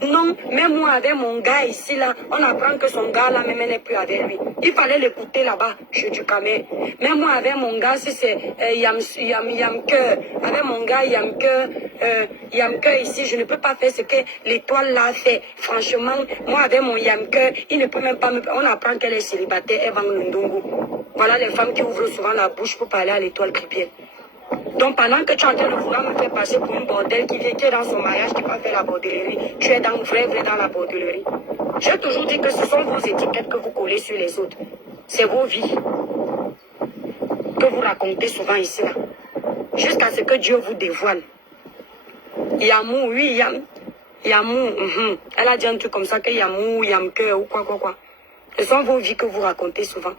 Non, même moi avec mon gars ici là, on apprend que son gars là même n'est plus avec lui. Il fallait l'écouter là-bas chez Ducamé. Même moi avec mon gars, si c'est Yamke, avec mon gars Yamke ici, je ne peux pas faire ce que l'étoile là fait. Franchement, moi avec mon Yamke, il ne peut même pas me... On apprend qu'elle est célibataire, elle vend le ndongo. Voilà les femmes qui ouvrent souvent la bouche pour parler à l'étoile cripienne. Donc pendant que tu es en train de vouloir me faire passer pour une bordelle qui est dans son mariage, qui va faire la bordellerie, tu es vrai dans la bordellerie. J'ai toujours dit que ce sont vos étiquettes que vous collez sur les autres. C'est vos vies que vous racontez souvent ici là. Jusqu'à ce que Dieu vous dévoile. Yamou, oui, Yamou. Elle a dit un truc comme ça que Yamou, Yamke ou quoi. Ce sont vos vies que vous racontez souvent.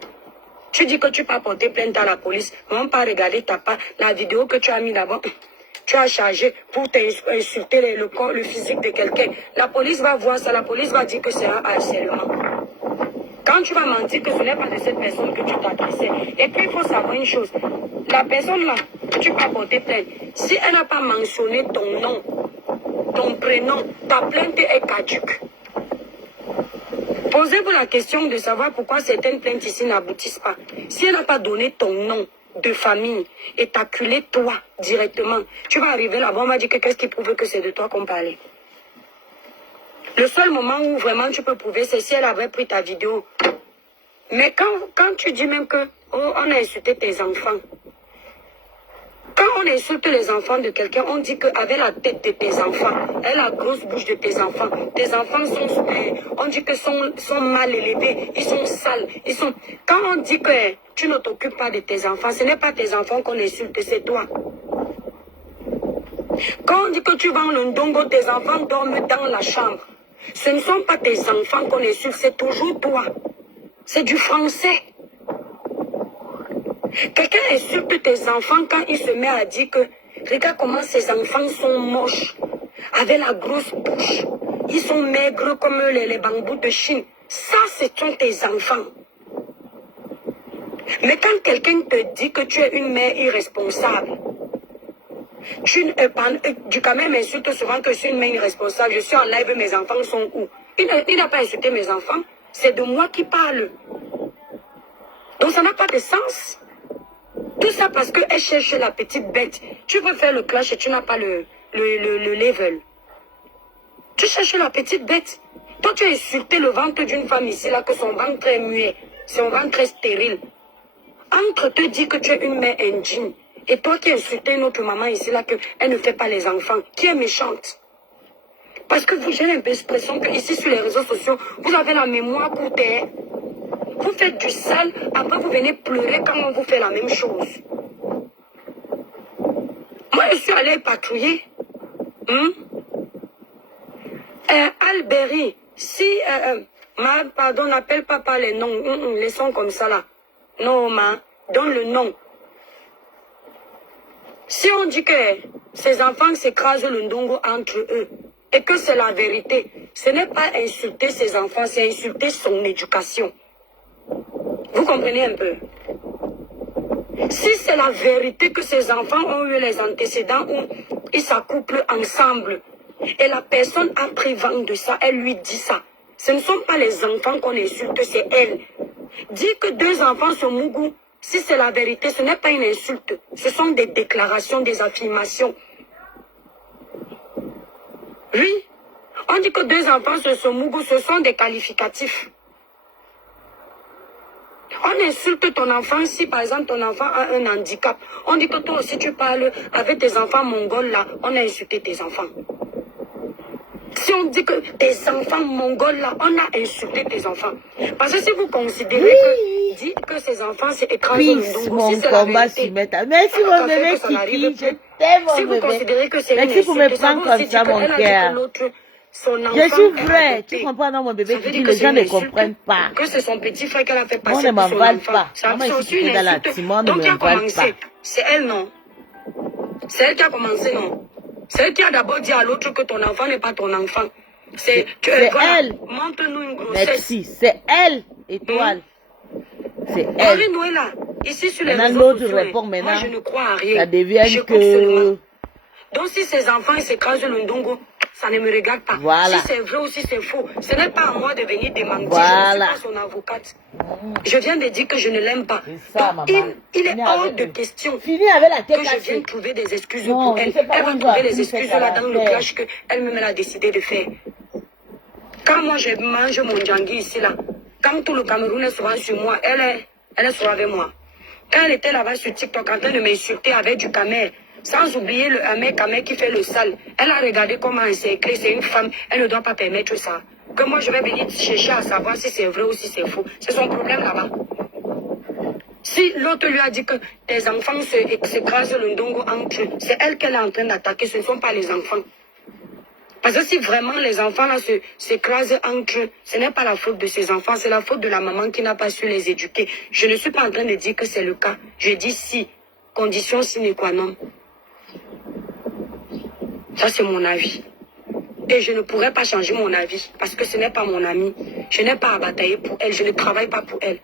Tu dis que tu peux porter plainte à la police, mais on pas regarder la vidéo que tu as mis d'abord. Tu as chargé pour insulter le physique de quelqu'un. La police va voir ça, la police va dire que c'est un harcèlement. Quand tu vas mentir que ce n'est pas de cette personne que tu t'adressais. Et puis il faut savoir une chose. La personne là, que tu peux porter plainte, si elle n'a pas mentionné ton nom, ton prénom, ta plainte est caduque. Posez-vous la question de savoir pourquoi certaines plaintes ici n'aboutissent pas. Si elle n'a pas donné ton nom de famille et t'acculé toi directement, tu vas arriver là-bas, on va dire que qu'est-ce qui prouve que c'est de toi qu'on parlait. Le seul moment où vraiment tu peux prouver, c'est si elle avait pris ta vidéo. Mais quand tu dis même que on a insulté tes enfants, quand on insulte les enfants de quelqu'un, on dit qu'avec la tête de tes enfants, et la grosse bouche de tes enfants sont, on dit que sont mal élevés, ils sont sales, Quand on dit que tu ne t'occupes pas de tes enfants, ce n'est pas tes enfants qu'on insulte, c'est toi. Quand on dit que tu vends le ndongo, tes enfants dorment dans la chambre. Ce ne sont pas tes enfants qu'on insulte, c'est toujours toi. C'est du français. Quelqu'un insulte tes enfants quand il se met à dire que regarde comment ces enfants sont moches, avec la grosse bouche. Ils sont maigres comme les bambous de Chine. Ça, ce sont tes enfants. Mais quand quelqu'un te dit que tu es une mère irresponsable, du quand même insulte souvent que je suis une mère irresponsable. Je suis en live, mes enfants sont où? Il n'a pas insulté mes enfants. C'est de moi qui parle. Donc ça n'a pas de sens. Tout ça parce qu'elle cherche la petite bête. Tu veux faire le clash et tu n'as pas le level. Tu cherches la petite bête. Toi, tu as insulté le ventre d'une femme ici, là, que son ventre est muet. Son ventre est stérile. Entre te dire que tu es une mère indigne. Et toi qui as insulté une autre maman ici, là, qu'elle ne fait pas les enfants. Qui est méchante? Parce que j'ai l'impression que ici, sur les réseaux sociaux, vous avez la mémoire courte. Vous faites du sale, après vous venez pleurer quand on vous fait la même chose. Moi, je suis allée patrouiller. Alberi, si... pardon, n'appelle pas les noms. Les sons comme ça, là. Non, donne le nom. Si on dit que ces enfants s'écrasent le ndongo entre eux, et que c'est la vérité, ce n'est pas insulter ces enfants, c'est insulter son éducation. Vous comprenez un peu? Si c'est la vérité que ces enfants ont eu les antécédents où ils s'accouplent ensemble et la personne a pris vent de ça, elle lui dit ça, Ce ne sont pas les enfants qu'on insulte, c'est elle. Dire que 2 enfants sont mougou, si c'est la vérité, ce n'est pas une insulte. Ce sont des déclarations, des affirmations. Oui, on dit que 2 enfants sont mougou, ce sont des qualificatifs. On insulte ton enfant si par exemple ton enfant a un handicap. On dit que toi aussi tu parles avec tes enfants mongols là, on a insulté tes enfants. Si on dit que tes enfants mongols là, on a insulté tes enfants. Parce que si vous considérez que dites que ces enfants c'est écrasé le ndongo, si c'est la vérité. Merci mon bébé Kiki, je t'aime mon si vous bébé. considérez que c'est une Merci pour me insulte, prendre comme ça mon cœur. Je suis vrai, tu comprends non mon bébé Kiki, les gens ne comprennent pas. Que c'est son petit frère qu'elle a fait Moi passer ne pour son m'envole enfant. pas. C'est Maman aussi ici une dans la insulte. Timon ne Donc qui a m'envole pas. commencé? C'est elle non? C'est elle qui a commencé non? C'est elle qui a d'abord dit à l'autre que ton enfant n'est pas ton enfant. C'est elle. Montre-nous une grossesse. Merci, c'est elle, étoile. C'est elle. Marie-Noëlla, ici sur les réseaux L'autre sociaux, répond maintenant. moi je ne crois à rien. Ça devient je que... Donc si ces enfants s'écrasent le ndongo, ça ne me regarde pas. Voilà. Si c'est vrai ou si c'est faux, ce n'est pas à moi de venir démentir. Voilà. Je ne suis pas son avocate. Je viens de dire que je ne l'aime pas. Ça, donc maman. il est hors de question que je vienne trouver des excuses pour elle. Elle va trouver les excuses là dans le clash qu'elle-même a décidé de faire. Quand moi je mange mon djangui ici là, quand tout le Cameroun sera sur moi, elle sera avec moi. Quand elle était là-bas sur TikTok en train de m'insulter avec du camel, sans oublier le camel qui fait le sale, elle a regardé comment elle s'est éclairée, c'est une femme, elle ne doit pas permettre ça. Que moi je vais venir chercher à savoir si c'est vrai ou si c'est faux. C'est son problème là-bas. Si l'autre lui a dit que tes enfants s'écrasent le ndongo entre eux, c'est elle qu'elle est en train d'attaquer, ce ne sont pas les enfants. Parce que si vraiment les enfants là s'écrasent entre eux, ce n'est pas la faute de ces enfants, c'est la faute de la maman qui n'a pas su les éduquer. Je ne suis pas en train de dire que c'est le cas. Je dis si, condition sine qua non. Ça c'est mon avis. Et je ne pourrais pas changer mon avis parce que ce n'est pas mon amie. Je n'ai pas à batailler pour elle, je ne travaille pas pour elle.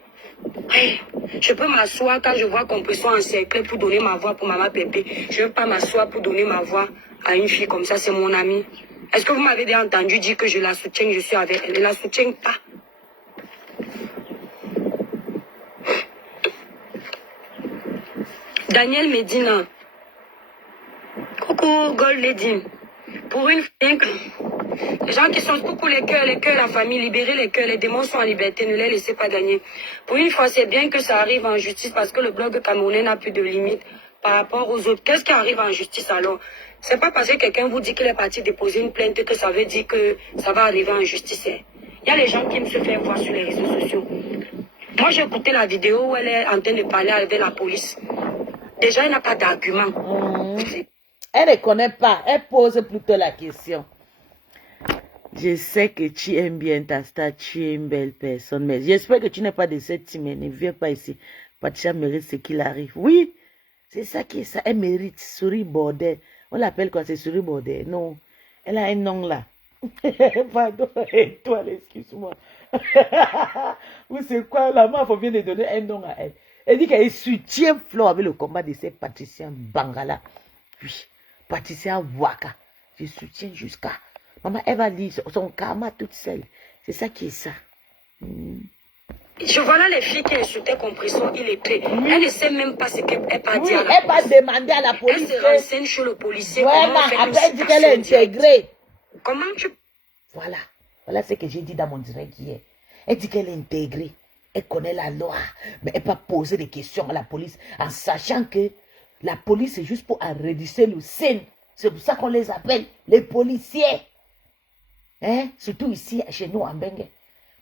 Je peux m'asseoir quand je vois qu'on peut s'encercler pour donner ma voix pour Maman Pépé. Je ne veux pas m'asseoir pour donner ma voix à une fille comme ça, c'est mon amie. Est-ce que vous m'avez déjà entendu dire que je la soutiens, je suis avec elle? Je ne la soutiens pas. Daniel Medina. Coucou Gold Lady. Pour une fois, les gens qui sont coucou les cœurs, la famille, libérez les cœurs, les démons sont en liberté, ne les laissez pas gagner. Pour une fois, c'est bien que ça arrive en justice parce que le blog camerounais n'a plus de limite par rapport aux autres. Qu'est-ce qui arrive en justice alors? C'est pas parce que quelqu'un vous dit qu'il est parti déposer une plainte que ça veut dire que ça va arriver en justice. Il y a les gens qui me se font voir sur les réseaux sociaux. Moi, j'ai écouté la vidéo où elle est en train de parler avec la police. Déjà, elle n'a pas d'argument. Elle ne connaît pas. Elle pose plutôt la question. Je sais que tu aimes bien ta star, tu es une belle personne, mais j'espère que tu n'es pas de cette team. Ne viens pas ici. Patricia mérite ce qu'il arrive. Oui, c'est ça qui est ça. Elle mérite. Souris Bordel. On l'appelle quoi? C'est Souris Bordel. Non. Elle a un nom là. Pardon, étoile, excuse-moi. Vous savez quoi? La meuf vient de donner un nom à elle. Elle dit qu'elle soutient Flo avec le combat de cette Patricia Bangala. Oui, Patricia Waka. Je soutiens jusqu'à. Maman, elle va lire son karma toute seule. C'est ça qui est ça. Je vois là les filles qui insultaient Compression illettré. Elle ne sait même pas ce qu'elle va dire à la elle va demander à la police. Elle se renseigne sur le policier. Vraiment, après elle dit qu'elle est intégrée. Comment tu... Voilà. Voilà ce que j'ai dit dans mon direct hier. Elle dit qu'elle est intégrée. Elle connaît la loi. Mais elle va poser des questions à la police en sachant que la police c'est juste pour enregistrer le scène. C'est pour ça qu'on les appelle les policiers. Hein? Surtout ici, chez nous en Bengue.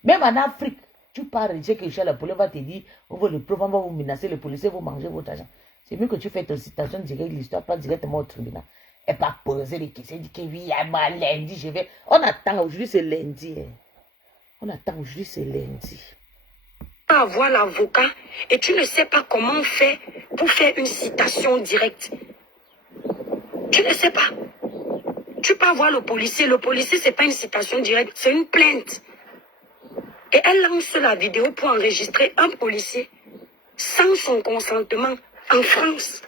Même en Afrique, tu pars dire que chez la police va te dire, on va le preuve, on va vous menacer, les policiers vont manger votre argent. C'est mieux que tu fais ton citation directe, l'histoire pas directement au tribunal. Et pas poser les questions, dit que oui, lundi, je vais. On attend, aujourd'hui c'est lundi. Hein. On attend, aujourd'hui c'est lundi. Avoir l'avocat et tu ne sais pas comment on fait pour faire une citation directe. Tu ne sais pas. Tu peux avoir le policier c'est pas une citation directe, c'est une plainte. Et elle lance la vidéo pour enregistrer un policier sans son consentement en France.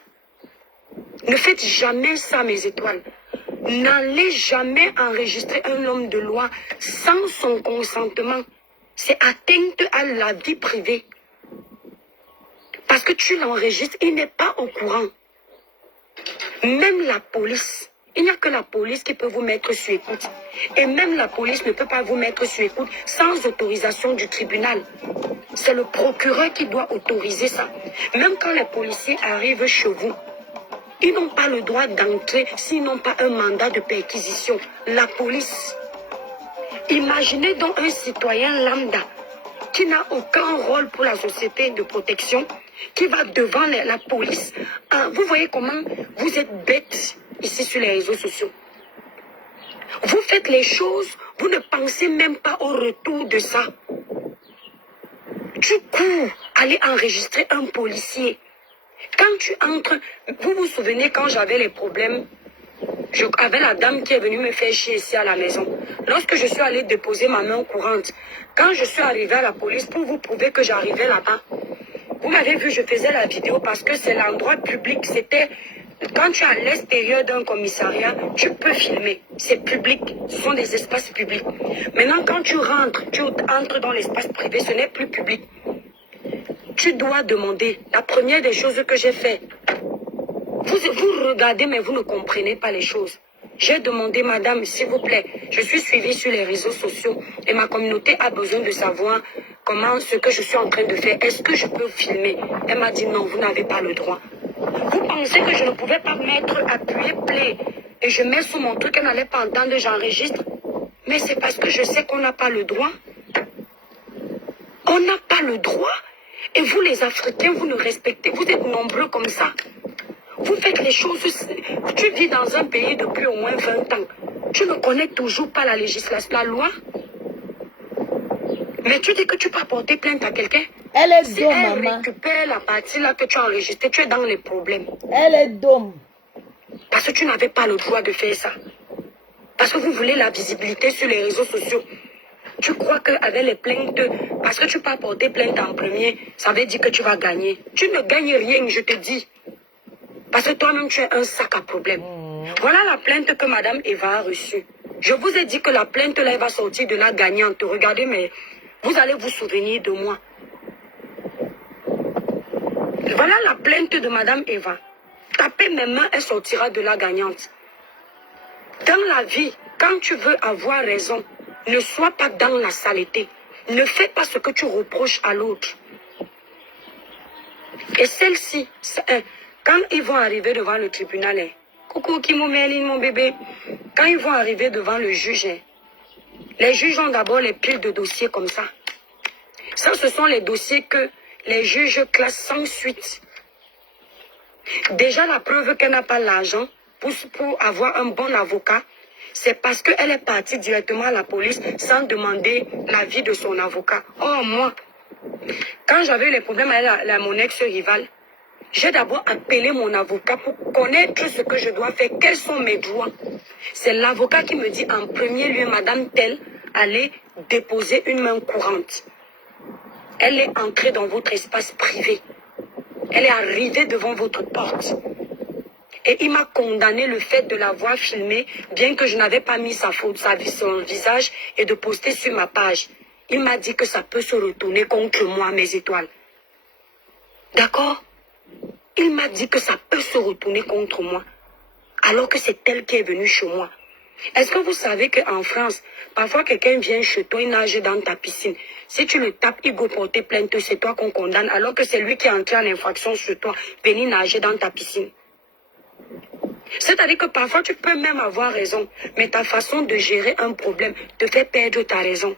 Ne faites jamais ça, mes étoiles. N'allez jamais enregistrer un homme de loi sans son consentement. C'est atteinte à la vie privée. Parce que tu l'enregistres, il n'est pas au courant. Même la police, il n'y a que la police qui peut vous mettre sur écoute. Et même la police ne peut pas vous mettre sur écoute sans autorisation du tribunal. C'est le procureur qui doit autoriser ça. Même quand les policiers arrivent chez vous, ils n'ont pas le droit d'entrer s'ils n'ont pas un mandat de perquisition. La police. Imaginez donc un citoyen lambda qui n'a aucun rôle pour la société de protection, qui va devant la police. Vous voyez comment vous êtes bête ici sur les réseaux sociaux. Vous faites les choses, vous ne pensez même pas au retour de ça. Tu cours aller enregistrer un policier. Quand tu entres, vous vous souvenez quand j'avais les problèmes, avec la dame qui est venue me faire chier ici à la maison. Lorsque je suis allée déposer ma main courante, quand je suis arrivée à la police pour vous prouver que j'arrivais là-bas, vous m'avez vu, je faisais la vidéo parce que c'est l'endroit public. C'était quand tu es à l'extérieur d'un commissariat, tu peux filmer. C'est public, ce sont des espaces publics. Maintenant, quand tu entres dans l'espace privé, ce n'est plus public. Tu dois demander. La première des choses que j'ai fait, vous regardez mais vous ne comprenez pas les choses. J'ai demandé, madame, s'il vous plaît, je suis suivie sur les réseaux sociaux et ma communauté a besoin de savoir comment ce que je suis en train de faire. Est-ce que je peux filmer? Elle m'a dit non, vous n'avez pas le droit. Vous pensez que je ne pouvais pas mettre appuyé play et je mets sous mon truc, elle n'allait pas entendre, j'enregistre? Mais c'est parce que je sais qu'on n'a pas le droit. On n'a pas le droit. Et vous les Africains, vous ne respectez, vous êtes nombreux comme ça. Vous faites les choses, tu vis dans un pays depuis au moins 20 ans. Tu ne connais toujours pas la législation, la loi. Mais tu dis que tu peux porter plainte à quelqu'un. Elle est si dôme, elle maman. récupère la partie là que tu as enregistrée, tu es dans les problèmes. Elle est dôme. Parce que tu n'avais pas le droit de faire ça. Parce que vous voulez la visibilité sur les réseaux sociaux. Tu crois qu'avec les plaintes, parce que tu peux porter plainte en premier, ça veut dire que tu vas gagner. Tu ne gagnes rien, je te dis. Parce que toi-même, tu es un sac à problème. Voilà la plainte que Madame Eva a reçue. Je vous ai dit que la plainte là, elle va sortir de la gagnante. Regardez, mais vous allez vous souvenir de moi. Voilà la plainte de Madame Eva. Tapez mes mains, elle sortira de la gagnante. Dans la vie, quand tu veux avoir raison, ne sois pas dans la saleté. Ne fais pas ce que tu reproches à l'autre. Et celle-ci, quand ils vont arriver devant le tribunal, coucou Kimoméline, mon bébé, quand ils vont arriver devant le juge, les juges ont d'abord les piles de dossiers comme ça. Ça, ce sont les dossiers que les juges classent sans suite. Déjà, la preuve qu'elle n'a pas l'argent pour avoir un bon avocat, c'est parce qu'elle est partie directement à la police sans demander l'avis de son avocat. Oh, moi, quand j'avais eu les problèmes avec mon ex-rival, j'ai d'abord appelé mon avocat pour connaître ce que je dois faire, quels sont mes droits. C'est l'avocat qui me dit en premier lieu, Madame Telle, allez déposer une main courante. Elle est entrée dans votre espace privé. Elle est arrivée devant votre porte. Et il m'a condamné le fait de l'avoir filmée, bien que je n'avais pas mis sa faute, son visage, et de poster sur ma page. Il m'a dit que ça peut se retourner contre moi, mes étoiles. D'accord? Il m'a dit que ça peut se retourner contre moi, alors que c'est elle qui est venue chez moi. Est-ce que vous savez qu'en France, parfois quelqu'un vient chez toi, il nage dans ta piscine. Si tu le tapes, il go porter plainte, c'est toi qu'on condamne, alors que c'est lui qui est entré en infraction sur toi, venir nager dans ta piscine. C'est-à-dire que parfois tu peux même avoir raison, mais ta façon de gérer un problème te fait perdre ta raison.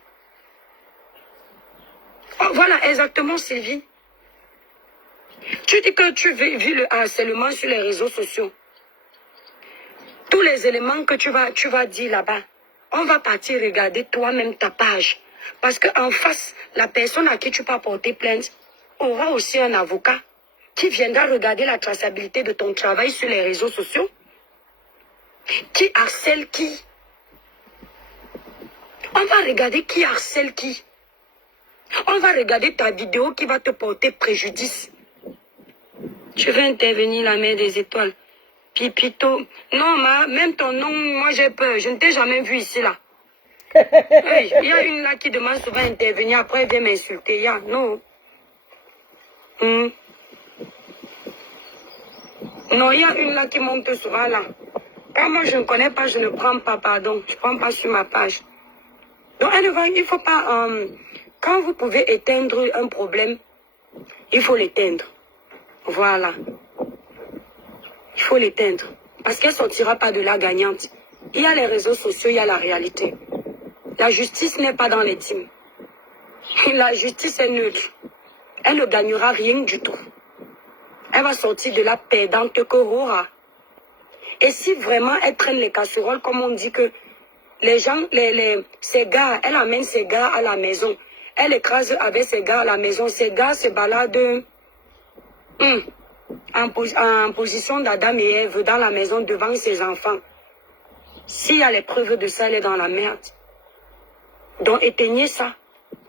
Oh, voilà exactement, Sylvie. Tu dis que tu vis le harcèlement sur les réseaux sociaux. Tous les éléments que tu vas dire là-bas, on va partir regarder toi-même ta page. Parce qu'en face, la personne à qui tu peux porter plainte aura aussi un avocat qui viendra regarder la traçabilité de ton travail sur les réseaux sociaux. Qui harcèle qui? On va regarder qui harcèle qui. On va regarder ta vidéo qui va te porter préjudice. Tu veux intervenir, la mère des étoiles. Pipito. Non, même ton nom, moi j'ai peur. Je ne t'ai jamais vu ici, là. Hey, il y a une là qui demande souvent d'intervenir, après elle vient m'insulter. Non. Non, il y a une là qui monte souvent là. Quand moi je ne connais pas, je ne prends pas, pardon. Je ne prends pas sur ma page. Donc, il ne faut pas... quand vous pouvez éteindre un problème, il faut l'éteindre. Voilà. Il faut l'éteindre. Parce qu'elle ne sortira pas de là gagnante. Il y a les réseaux sociaux, il y a la réalité. La justice n'est pas dans les teams. La justice est neutre. Elle ne gagnera rien du tout. Elle va sortir de la perdante que Rora. Et si vraiment elle traîne les casseroles, comme on dit que les gens, ces gars, elle amène ces gars à la maison. Elle écrase avec ces gars à la maison. Ces gars se baladent en position d'Adam et Ève dans la maison devant ses enfants. S'il y a les preuves de ça, elle est dans la merde. Donc éteignez ça.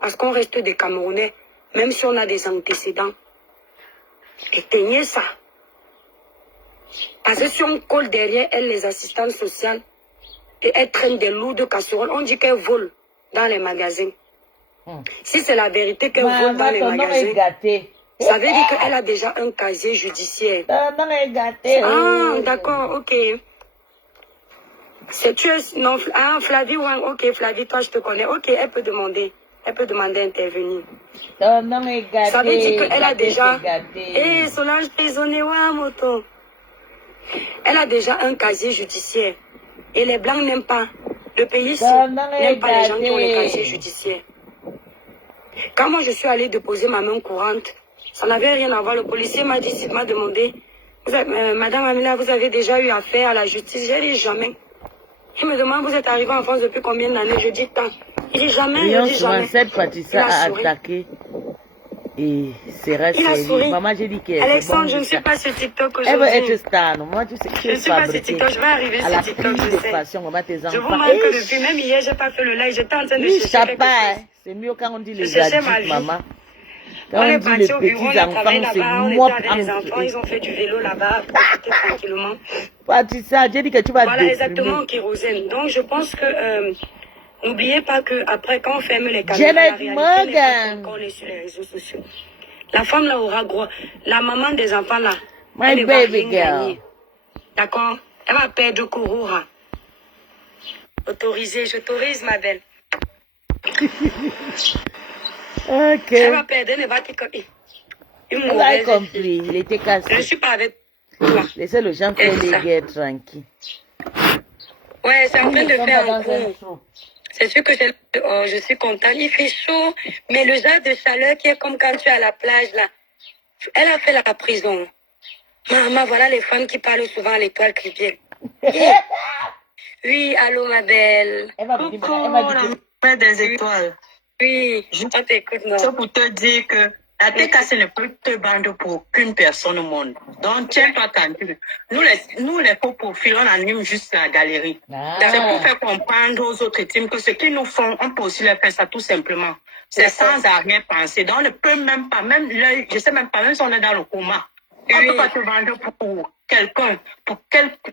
Parce qu'on reste des Camerounais, même si on a des antécédents. Éteignez ça. Parce que si on colle derrière elle, les assistantes sociales, et elle traîne des lourdes casseroles, on dit qu'elle vole dans les magasins. Si c'est la vérité qu'elle vole dans les magasins, ça veut dire qu'elle a déjà un casier judiciaire. Ah, d'accord, ok. Non, Flavie, ok, Flavie, toi je te connais. Ok, elle peut demander. Elle peut demander d'intervenir. Ça veut dire qu'elle a déjà... Solange prisonnier, moto. Elle a déjà un casier judiciaire. Et les Blancs n'aiment pas. Le pays n'aime pas les gens qui ont les casiers judiciaires. Quand moi je suis allée déposer ma main courante, ça n'avait rien à voir. Le policier m'a demandé, Madame Amila, vous avez déjà eu affaire à la justice? J'ai dit jamais. Il me demande, vous êtes arrivé en France depuis combien d'années? Je dis tant. Il dit jamais, je dis jamais. Cette Patricia a attaqué et c'est resté. Maman, j'ai dit que Alexandre, je ne suis pas sur TikTok aujourd'hui. Elle veut être star. Moi, tu sais que je ne suis pas sur TikTok. Je vais arriver sur TikTok, je sais. Je vous montre que depuis, même hier, je n'ai pas fait le live. J'étais en train de chercher quelque chose. C'est mieux quand on dit les adultes, maman. On est parti au bureau, on a travaillé là-bas, on était avec les enfants, ils ont fait du vélo là-bas, tranquillement. Patricia, j'ai dit que tu vas voilà, exactement, Kérosène. Donc, je pense que... n'oubliez pas qu'après, quand on ferme les caméras, la réalité n'est pas quand on est sur les réseaux sociaux. La femme là aura gros. La maman des enfants là, elle ne va rien gagner. D'accord? Elle va perdre Kouroura. Autorisé, j'autorise ma belle. Ok. Elle va perdre, elle ne va que... Elle a compris, il était cassé. Je ne suis pas avec toi. Laissez le gens faire les guerres tranquilles. Ouais, c'est en train de faire un coup. C'est sûr que je suis contente. Il fait chaud, mais le genre de chaleur qui est comme quand tu es à la plage, là. Elle a fait la prison. Maman, voilà les femmes qui parlent souvent à l'étoile qui viennent. Oui, allô, ma belle. Coucou, la des étoiles. Oui, je t'écoute, non. C'est pour te dire que la TKC ne peut te vendre pour aucune personne au monde. Donc, tiens-toi tranquille. Nous, les faux profils, on anime juste la galerie. C'est pour faire comprendre aux autres teams que ce qu'ils nous font, on peut aussi leur faire ça tout simplement. C'est sans arrière-pensée. Donc, on ne peut même pas, même l'œil, je sais même pas, même si on est dans le coma, on ne peut pas te vendre pour quelqu'un,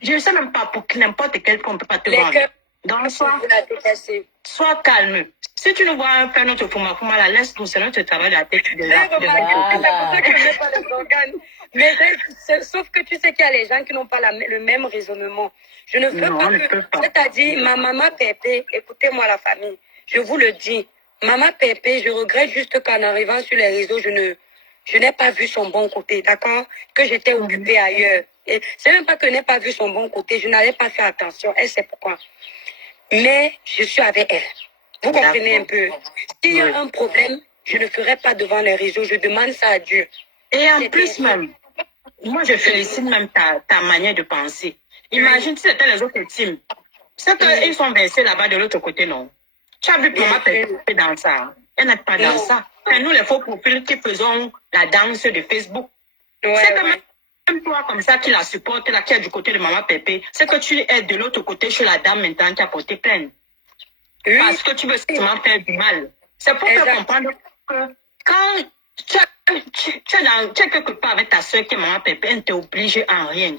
je ne sais même pas, pour n'importe quelqu'un, on ne peut pas te vendre. Donc, sois calme. Si tu nous vois faire notre fuma là, laisse-nous, c'est notre travail de la tête. C'est pour ça que je n'ai pas les organes. Mais sauf que tu sais qu'il y a les gens qui n'ont pas le même raisonnement. Je ne veux pas que... C'est-à-dire, ma maman Pépé, écoutez-moi la famille, je vous le dis, maman Pépé, je regrette juste qu'en arrivant sur les réseaux, je n'ai pas vu son bon côté, d'accord? Que j'étais occupée ailleurs. Et c'est même pas que je n'ai pas vu son bon côté, je n'avais pas fait attention, elle sait pourquoi. Mais je suis avec elle. Vous comprenez un peu? S'il y a un problème, je ne ferai pas devant les réseaux, je demande ça à Dieu. Et en plus même, moi je félicite même ta manière de penser. Imagine si c'était les autres teams. C'est qu'ils sont versés là-bas de l'autre côté, non? Tu as vu que maman fait dans ça. Elle n'est pas dans ça. C'est nous les faux profils qui faisons la danse de Facebook. C'est que même toi comme ça qui la supporte, là, qui est du côté de maman Pépé, c'est que tu es de l'autre côté chez la dame maintenant qui a porté plainte. Parce que tu veux seulement faire du mal. C'est pour te comprendre que quand tu es quelque part avec ta soeur qui est maman Pépé, elle ne t'oblige en rien.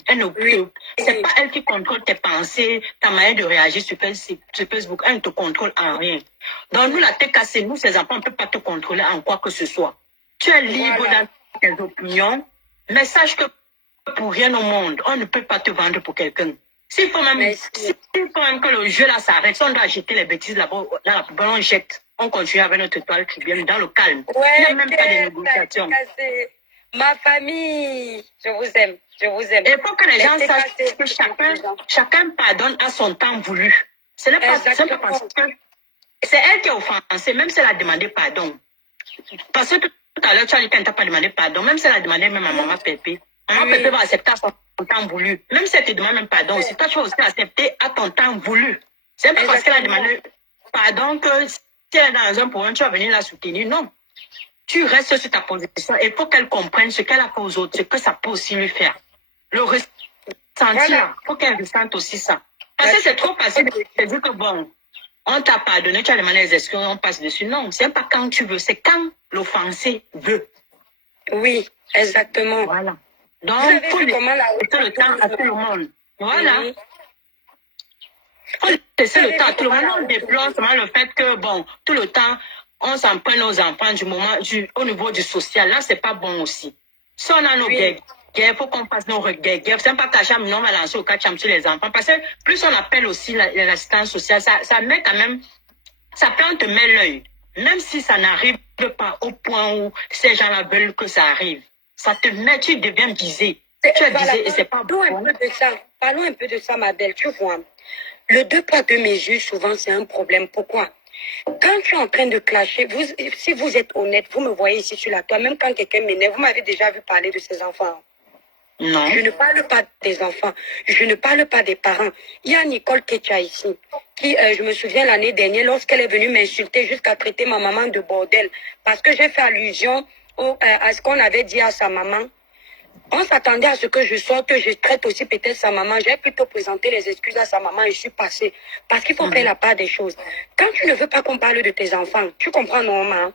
C'est pas elle qui contrôle tes pensées, ta manière de réagir sur Facebook. Elle ne te contrôle en rien. Donc nous, la tête cassée, nous, ces enfants, on ne peut pas te contrôler en quoi que ce soit. Tu es libre dans tes opinions, mais sache que pour rien au monde, on ne peut pas te vendre pour quelqu'un. S'il faut même que le jeu là s'arrête, si on doit jeter les bêtises là-bas, dans la poubelle, on jette. On continue avec notre étoile qui vient dans le calme. Il n'y a même pas de négociation. Ma famille, je vous aime, je vous aime. Et il faut que les gens sachent que chacun pardonne à son temps voulu. Ce n'est pas simple parce que c'est elle qui est offensée, même si elle a demandé pardon. Parce que tout à l'heure, tu as dit qu'elle ne t'a pas demandé pardon, même si elle a demandé même à maman Pépé. Maman Pépé va accepter à son temps voulu. Même si elle te demande même pardon aussi, toi tu vas aussi accepter à ton temps voulu. C'est pas parce qu'elle a demandé pardon que si elle est dans un problème, tu vas venir la soutenir. Non. Tu restes sur ta position. Il faut qu'elle comprenne ce qu'elle a fait aux autres, ce que ça peut aussi lui faire. Le ressenti, il faut qu'elle ressente aussi ça. Parce que c'est trop facile de dire que bon, on t'a pardonné, tu as demandé les excuses, on passe dessus. Non, c'est pas quand tu veux, c'est quand l'offensé veut. Oui, exactement. Voilà. Donc, il faut laisser le temps à tout le monde. Voilà. Il faut laisser le temps à tout le monde. On déplore seulement le fait que, bon, tout le temps, on s'en prend nos enfants au niveau du social. Là, c'est pas bon aussi. Si on a nos guerres, il faut qu'on fasse nos guerres. C'est pas qu'à chaque moment, on va lancer au cas sur les enfants. Parce que plus on appelle aussi l'assistance sociale, ça met quand même, ça peut en te mettre l'œil. Même si ça n'arrive pas au point où ces gens-là veulent que ça arrive. Ça te met, tu deviens visé. Tu es visé et c'est pas bon. Parlons un peu de ça, ma belle. Tu vois, le 2 poids 2 mesures, souvent, c'est un problème. Pourquoi? Quand tu es en train de clasher, si vous êtes honnête, vous me voyez ici sur la toile, même quand quelqu'un m'énerve, vous m'avez déjà vu parler de ses enfants. Non. Je ne parle pas des enfants, je ne parle pas des parents. Il y a Nicole Ketcha ici, qui, je me souviens l'année dernière, lorsqu'elle est venue m'insulter jusqu'à traiter ma maman de bordel, parce que j'ai fait allusion à ce qu'on avait dit à sa maman. On s'attendait à ce que je sorte, je traite aussi peut-être sa maman. J'ai plutôt présenté les excuses à sa maman et je suis passée. Parce qu'il faut faire la part des choses. Quand tu ne veux pas qu'on parle de tes enfants, tu comprends normalement.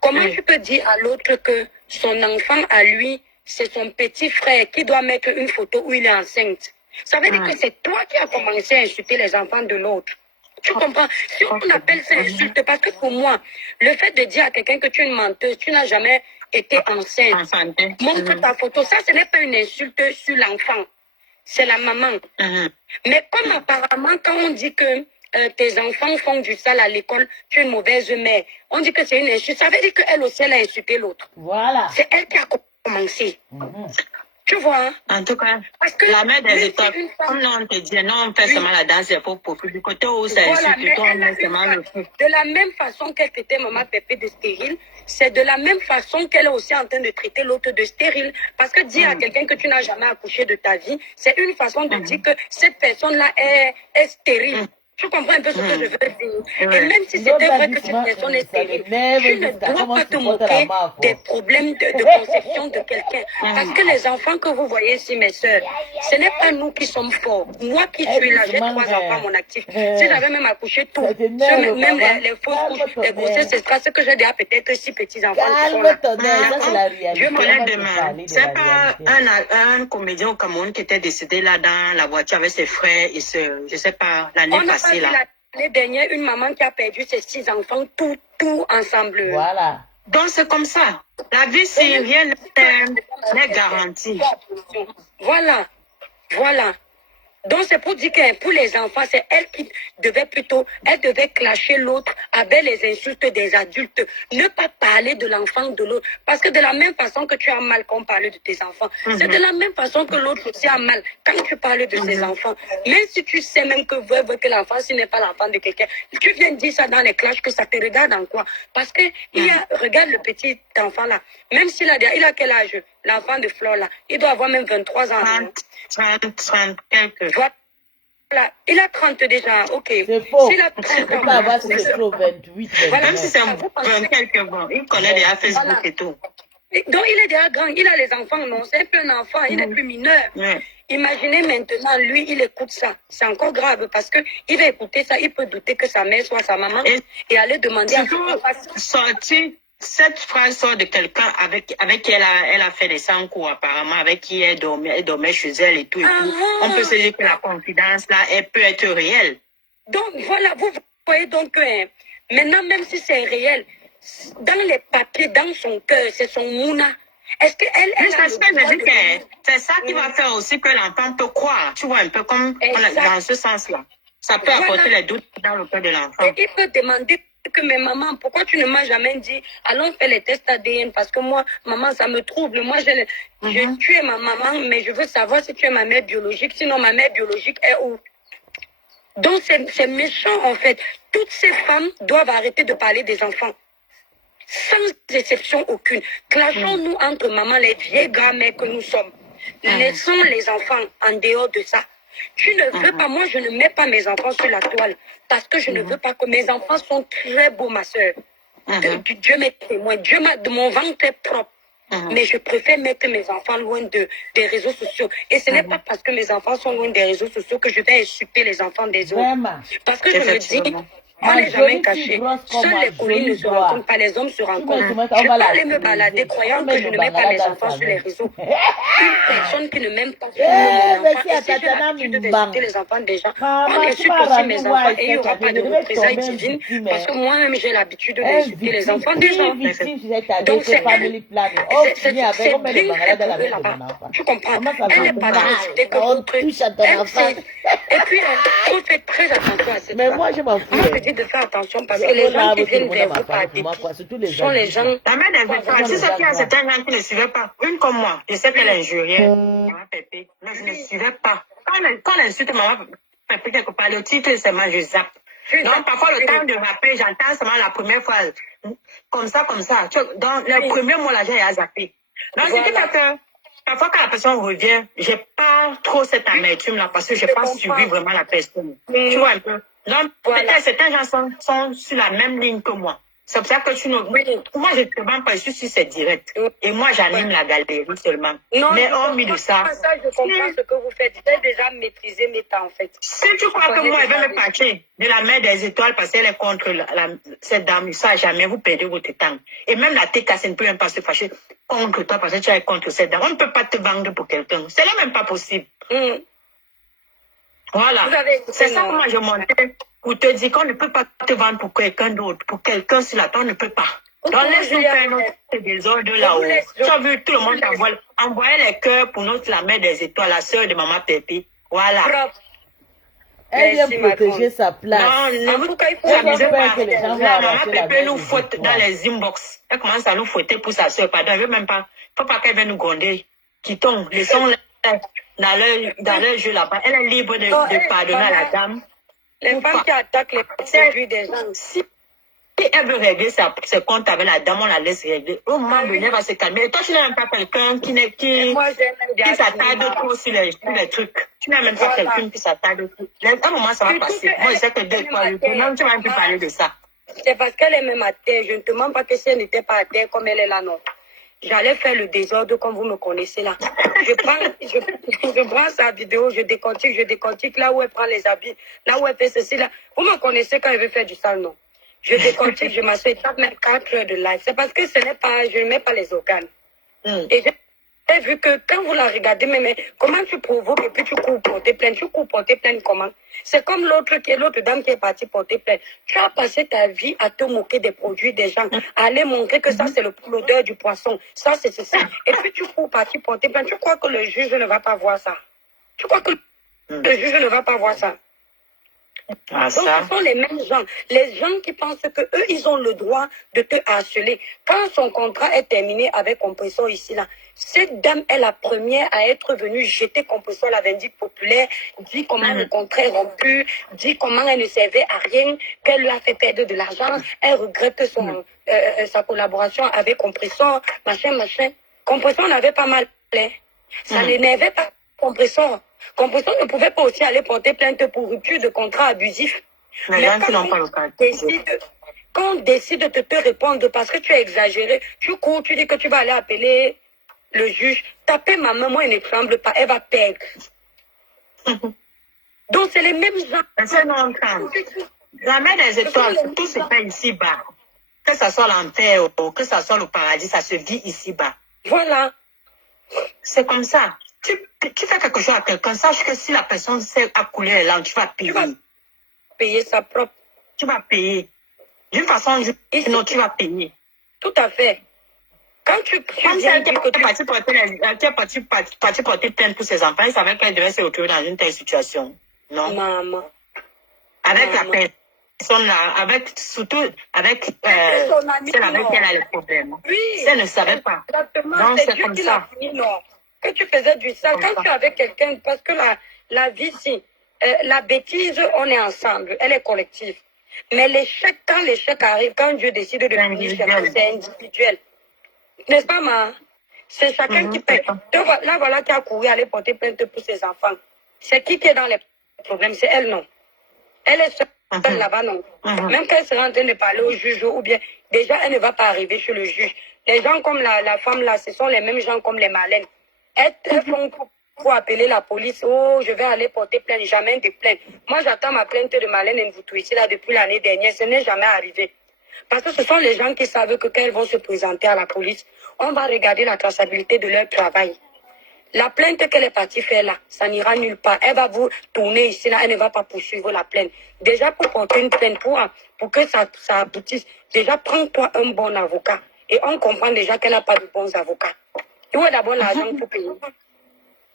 Comment tu peux dire à l'autre que son enfant à lui, c'est son petit frère qui doit mettre une photo où il est enceinte? Ça veut dire que c'est toi qui as commencé à insulter les enfants de l'autre. Tu comprends? Si on appelle ça insulte, parce que pour moi, le fait de dire à quelqu'un que tu es une menteuse, tu n'as jamais été enceinte, montre ta photo, ça ce n'est pas une insulte sur l'enfant, c'est la maman. Mais comme apparemment quand on dit que tes enfants font du sale à l'école, tu es une mauvaise mère, on dit que c'est une insulte, ça veut dire qu'elle aussi elle a insulté l'autre. Voilà. C'est elle qui a commencé. Tu vois, hein? En tout cas, parce que la mère des étapes, comme on te dit, non, on fait seulement la danse, c'est pour profiter. Du côté où ça insulte, on met seulement le feu. De la même façon qu'elle traitait maman Pépé de stérile, c'est de la même façon qu'elle est aussi en train de traiter l'autre de stérile. Parce que dire à quelqu'un que tu n'as jamais accouché de ta vie, c'est une façon de dire que cette personne-là est stérile. Tu comprends un peu ce que je veux dire. Et même si c'était vrai que cette personne est stérile, tu ne dois pas te moquer des problèmes de conception de quelqu'un. Parce que les enfants que vous voyez ici, mes soeurs, ce n'est pas nous qui sommes forts. Moi qui suis là, j'ai 3 enfants à mon actif. Si j'avais même accouché tout, même les fausses couches, les grossesses, ce que j'ai déjà peut-être 6 petits-enfants qui sont là. Je connais demain. C'est pas un comédien au Cameroun qui était décédé là dans la voiture avec ses frères et sœurs. Je sais pas, l'année passée. L'année dernière, une maman qui a perdu ses 6 enfants, tout ensemble. Voilà. Donc c'est comme ça. La vie, si rien n'est garanti. Voilà. Donc c'est pour dire que pour les enfants, c'est elle qui devait clasher l'autre avec les insultes des adultes. Ne pas parler de l'enfant de l'autre. Parce que de la même façon que tu as mal quand on parle de tes enfants, c'est de la même façon que l'autre aussi a mal quand tu parles de ses enfants. Même si tu sais même que que l'enfant, ce n'est pas l'enfant de quelqu'un, tu viens dire ça dans les clashs, que ça te regarde en quoi? Parce que regarde le petit enfant là, même s'il a quel âge? L'enfant de Flore là, il doit avoir même 23 ans. 30 quelques. Voilà, il a 30 déjà, ok. C'est faux. S'il a 30 ans, c'est 28. Voilà, même si c'est 20 quelques bon, il connaît déjà Facebook et tout. Donc il est déjà grand, il a les enfants, non, c'est un peu un enfant, il n'est plus mineur. Imaginez maintenant, lui, il écoute ça. C'est encore grave parce que il va écouter ça, il peut douter que sa mère soit sa maman et aller demander à sortir Cette phrase sort de quelqu'un avec qui elle a fait des 100 coups apparemment, avec qui elle dormait chez elle et tout et tout. On peut se dire que la confidence là, elle peut être réelle. Donc voilà, vous voyez donc que maintenant, même si c'est réel, dans les papiers, dans son cœur, c'est son mouna. Est-ce qu'elle c'est ça qui va faire aussi que l'enfant peut croire. Tu vois, un peu comme dans ce sens-là. Ça peut apporter les doutes dans le cœur de l'enfant. Et il peut demander que mais maman, pourquoi tu ne m'as jamais dit allons faire les tests ADN parce que moi, maman, ça me trouble. Moi, tu es ma maman, mais je veux savoir si tu es ma mère biologique. Sinon, ma mère biologique est où? Donc, c'est méchant, en fait. Toutes ces femmes doivent arrêter de parler des enfants. Sans exception aucune. Clashons-nous entre maman, les vieilles grand-mères que nous sommes. Laissons les enfants en dehors de ça. Tu ne veux pas, moi je ne mets pas mes enfants sur la toile parce que je ne veux pas que mes enfants sont très beaux, ma soeur. Dieu m'est témoin, de mon ventre est propre. Mais je préfère mettre mes enfants loin des réseaux sociaux. Et ce n'est pas parce que mes enfants sont loin des réseaux sociaux que je vais insulter les enfants des autres. Parce que je me dis, on n'est jamais caché. Seuls les collines ne se rencontrent pas, les hommes se rencontrent. Je ne vais pas aller me balader croyant que je ne mets pas mes enfants sur les réseaux. Une personne qui ne m'aime pas sur mon enfant, et si j'ai l'habitude d'insulter les enfants des gens, on insulte aussi mes enfants et il n'y aura pas de représailles divines parce que moi-même j'ai l'habitude d'insulter les enfants des gens. Donc c'est bien là-bas. Tu comprends? Elle n'est pas d'insulter que d'autres. Et puis on fait très attention à cette Mais moi je m'en fous. Moi, je dis de faire attention parce que les gens qui viennent vers vous par dépit sont les gens. La mère des étoiles, si c'est qu'il y a certains gens qui ne suivaient pas, une comme moi, je sais qu'elle est injuriée, maman Pépé, mais je ne suivais pas. Quand on insulte maman Pépé quelque part, le titre seulement je zappe. Donc parfois le temps de rappeler, j'entends seulement la première phrase. Comme ça. Donc le premier mot là, j'ai à zapper. Donc ce qui fait que parfois quand la personne revient, j'ai pas trop cette amertume là parce que j'ai pas suivi vraiment la personne. Tu vois un peu. Donc, peut-être certains gens sont sur la même ligne que moi. C'est pour ça que tu ne... Moi, je ne te demande pas, je suis sur cette direct. Et moi, j'anime la galerie seulement. Non, mais hormis de ça... Je comprends ce que vous faites. J'ai déjà maîtrisé mes temps, en fait. Si tu crois que moi, elle va me partir de la mer des étoiles parce qu'elle est contre cette dame, ça, jamais vous perdez votre temps. Et même la tête cassée ne peut même pas se fâcher contre toi parce que tu es contre cette dame. On ne peut pas te vendre pour quelqu'un. Ce n'est même pas possible. Voilà, c'est ça que moi je montais pour te dire qu'on ne peut pas te vendre pour quelqu'un d'autre, pour quelqu'un sur la terre, on ne peut pas. Donc laisse-nous faire notre désordre là-haut. Tu as vu, tout le monde envoyer les cœurs pour notre la mère des étoiles, la sœur de maman Pépé. Voilà. Elle vient protéger sa place. Non, vous s'amusez pas. La maman Pépé nous fouette dans les inbox. Elle commence à nous fouetter pour sa sœur. Pardon, elle veut même pas. Il ne faut pas qu'elle vienne nous gronder. Quittons, laissons-la dans leur jeu là-bas. Elle est libre de pardonner à la dame. Les femmes qui attaquent les produits des gens. Si elle veut régler ses comptes avec la dame, on la laisse régler. Au moment donné, elle va se calmer. Et toi, tu n'as même pas quelqu'un qui s'attarde trop sur les trucs. Tu n'as même pas quelqu'un qui s'attarde trop. À un moment, ça va passer. Moi, je sais que deux fois, non, tu vas même plus parler de ça. C'est parce qu'elle est même à terre. Je ne te demande pas que si elle n'était pas à terre comme elle est là, non. J'allais faire le désordre comme vous me connaissez là. Je prends sa vidéo, je décortique là où elle prend les habits, là où elle fait ceci là. Vous me connaissez quand elle veut faire du sale, non? Je décortique, je m'assieds, ça met 4 heures de live. C'est parce que je ne mets pas les organes. Et j'ai vu que quand vous la regardez, mais comment tu provoques et puis tu cours porter plainte? Tu cours porter plainte comment? C'est comme l'autre dame qui est partie porter plainte. Tu as passé ta vie à te moquer des produits des gens, à aller montrer que ça c'est l'odeur du poisson, ça c'est ceci. Et puis tu cours partir porter plainte. Tu crois que le juge ne va pas voir ça? Tu crois que le juge ne va pas voir ça? Donc, ce sont les mêmes les gens qui pensent que eux, ils ont le droit de te harceler. Quand son contrat est terminé avec Compressor ici, là, cette dame est la première à être venue jeter Compressor la vindicte populaire, dit comment le contrat est rompu, dit comment elle ne servait à rien, qu'elle lui a fait perdre de l'argent, elle regrette sa collaboration avec Compressor, machin. Compressor n'avait pas mal plaît. Ça n'énervait pas Compressor. Compressor ne pouvait pas aussi aller porter plainte pour rupture de contrat abusif. Mais quand on décide de te répondre parce que tu as exagéré, tu cours, tu dis que tu vas aller appeler le juge, taper ma main, moi elle ne tremble pas, elle va perdre. Donc c'est les mêmes gens. C'est non, la mère des étoiles, tout se fait ici-bas. que ça soit l'enfer ou que ça soit le paradis, ça se vit ici-bas. Voilà. C'est comme ça. Tu fais quelque chose à quelqu'un, sache que si la personne sait à couler les langues, tu vas payer. Tu vas payer sa propre. Tu vas payer. D'une façon ou d'une autre, tu vas payer. Tout à fait. Quand tu viens dire que tu es parti porter plainte pour ses enfants, elle savait qu'elle devait se retrouver dans une telle situation. Non? Maman. Avec la personne là, surtout avec son ami, celle avec qui elle a le problème. Oui. Si elle ne savait pas. Exactement. C'est Dieu qui l'a fini, non. Que tu faisais du sale. Quand tu es avec quelqu'un, parce que la vie, si, la bêtise, on est ensemble, elle est collective. Mais l'échec, quand l'échec arrive, quand Dieu décide de punir, c'est individuel. N'est-ce pas, ma? C'est chacun qui paie. Là, voilà qui a couru aller porter plainte pour ses enfants. C'est qui est dans les problèmes? C'est elle, non. Elle est seule là-bas, non. Même quand elle sera en train de parler au juge, ou bien, déjà, elle ne va pas arriver chez le juge. Les gens comme la femme là, ce sont les mêmes gens comme les Malènes. Elles font pour appeler la police. Oh, je vais aller porter plainte. Jamais de plainte. Moi, j'attends ma plainte de Malène Nvoutou ici là depuis l'année dernière. Ce n'est jamais arrivé. Parce que ce sont les gens qui savent que quand elles vont se présenter à la police, on va regarder la traçabilité de leur travail. La plainte qu'elle est partie faire là, ça n'ira nulle part. Elle va vous tourner ici là, elle ne va pas poursuivre la plainte. Déjà pour porter une plainte, pour que ça aboutisse, déjà prends-toi un bon avocat. Et on comprend déjà qu'elle n'a pas de bons avocats. Il faut d'abord l'argent pour payer.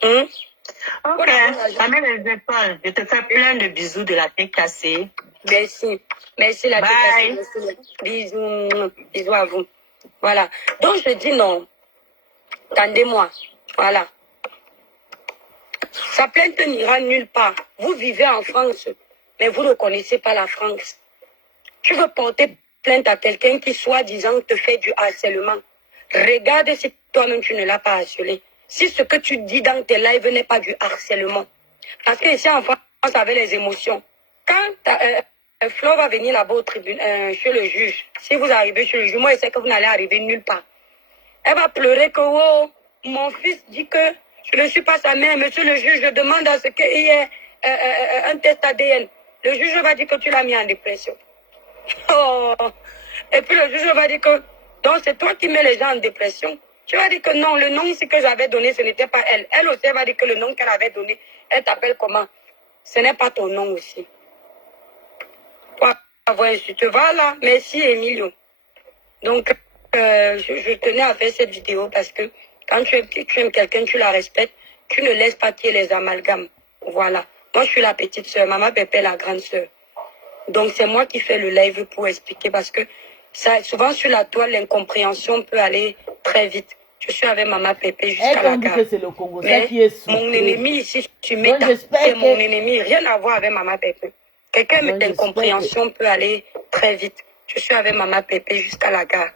Ok, amène les épaules. Je te fais plein de bisous de la tête cassée. Merci. Merci la tête cassée. Bisous. Bisous à vous. Voilà. Donc je dis non. Attendez-moi. Voilà. Sa plainte n'ira nulle part. Vous vivez en France, mais vous ne connaissez pas la France. Tu veux porter plainte à quelqu'un qui, soi-disant, te fait du harcèlement. Regarde si toi-même tu ne l'as pas harcelé. Si ce que tu dis dans tes lives n'est pas du harcèlement. Parce que ici en France, avec les émotions, quand Flo va venir là-bas au tribunal, chez le juge, si vous arrivez chez le juge, moi je sais que vous n'allez arriver nulle part. Elle va pleurer que, oh, mon fils dit que je ne suis pas sa mère. Monsieur le juge, je demande à ce qu'il y ait un test ADN. Le juge va dire que tu l'as mis en dépression. Oh. Et puis le juge va dire que, donc c'est toi qui mets les gens en dépression. Tu vas dire que non, le nom aussi que j'avais donné, ce n'était pas elle. Elle aussi va dire que le nom qu'elle avait donné, elle t'appelle comment? Ce n'est pas ton nom aussi. Toi, tu vas là. Merci, Emilio. Donc, je tenais à faire cette vidéo parce que quand tu aimes quelqu'un, tu la respectes, tu ne laisses pas qu'il y ait les amalgames. Voilà. Moi, je suis la petite sœur, maman Pépé, la grande sœur. Donc, c'est moi qui fais le live pour expliquer parce que ça, souvent sur la toile, l'incompréhension peut aller très vite. Je suis avec maman Pépé jusqu'à la gare. Que c'est le Congo, ça qui est mon ennemi ici, tu m'étais, c'est mon ennemi, rien à voir avec maman Pépé. Quelqu'un avec l'incompréhension peut aller très vite. Je suis avec maman Pépé jusqu'à la gare.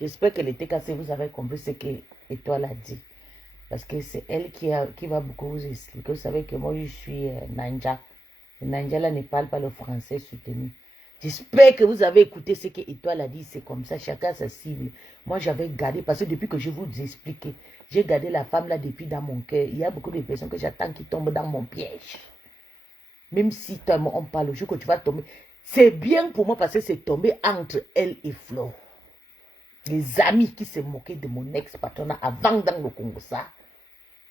J'espère qu'elle était cassée, vous avez compris ce que Étoile a dit. Parce que c'est elle qui va beaucoup vous expliquer. Vous savez que moi, je suis Nanja. Le Nanja, là, ne parle pas le français soutenu. J'espère que vous avez écouté ce que Étoile a dit. C'est comme ça, chacun sa cible. Moi, j'avais gardé, parce que depuis que je vous expliqué, j'ai gardé la femme là depuis dans mon cœur. Il y a beaucoup de personnes que j'attends qui tombent dans mon piège. Même si toi, on parle le jour que tu vas tomber. C'est bien pour moi parce que c'est tombé entre elle et Flo. Les amis qui se moquaient de mon ex-patronat avant dans le Congo, ça.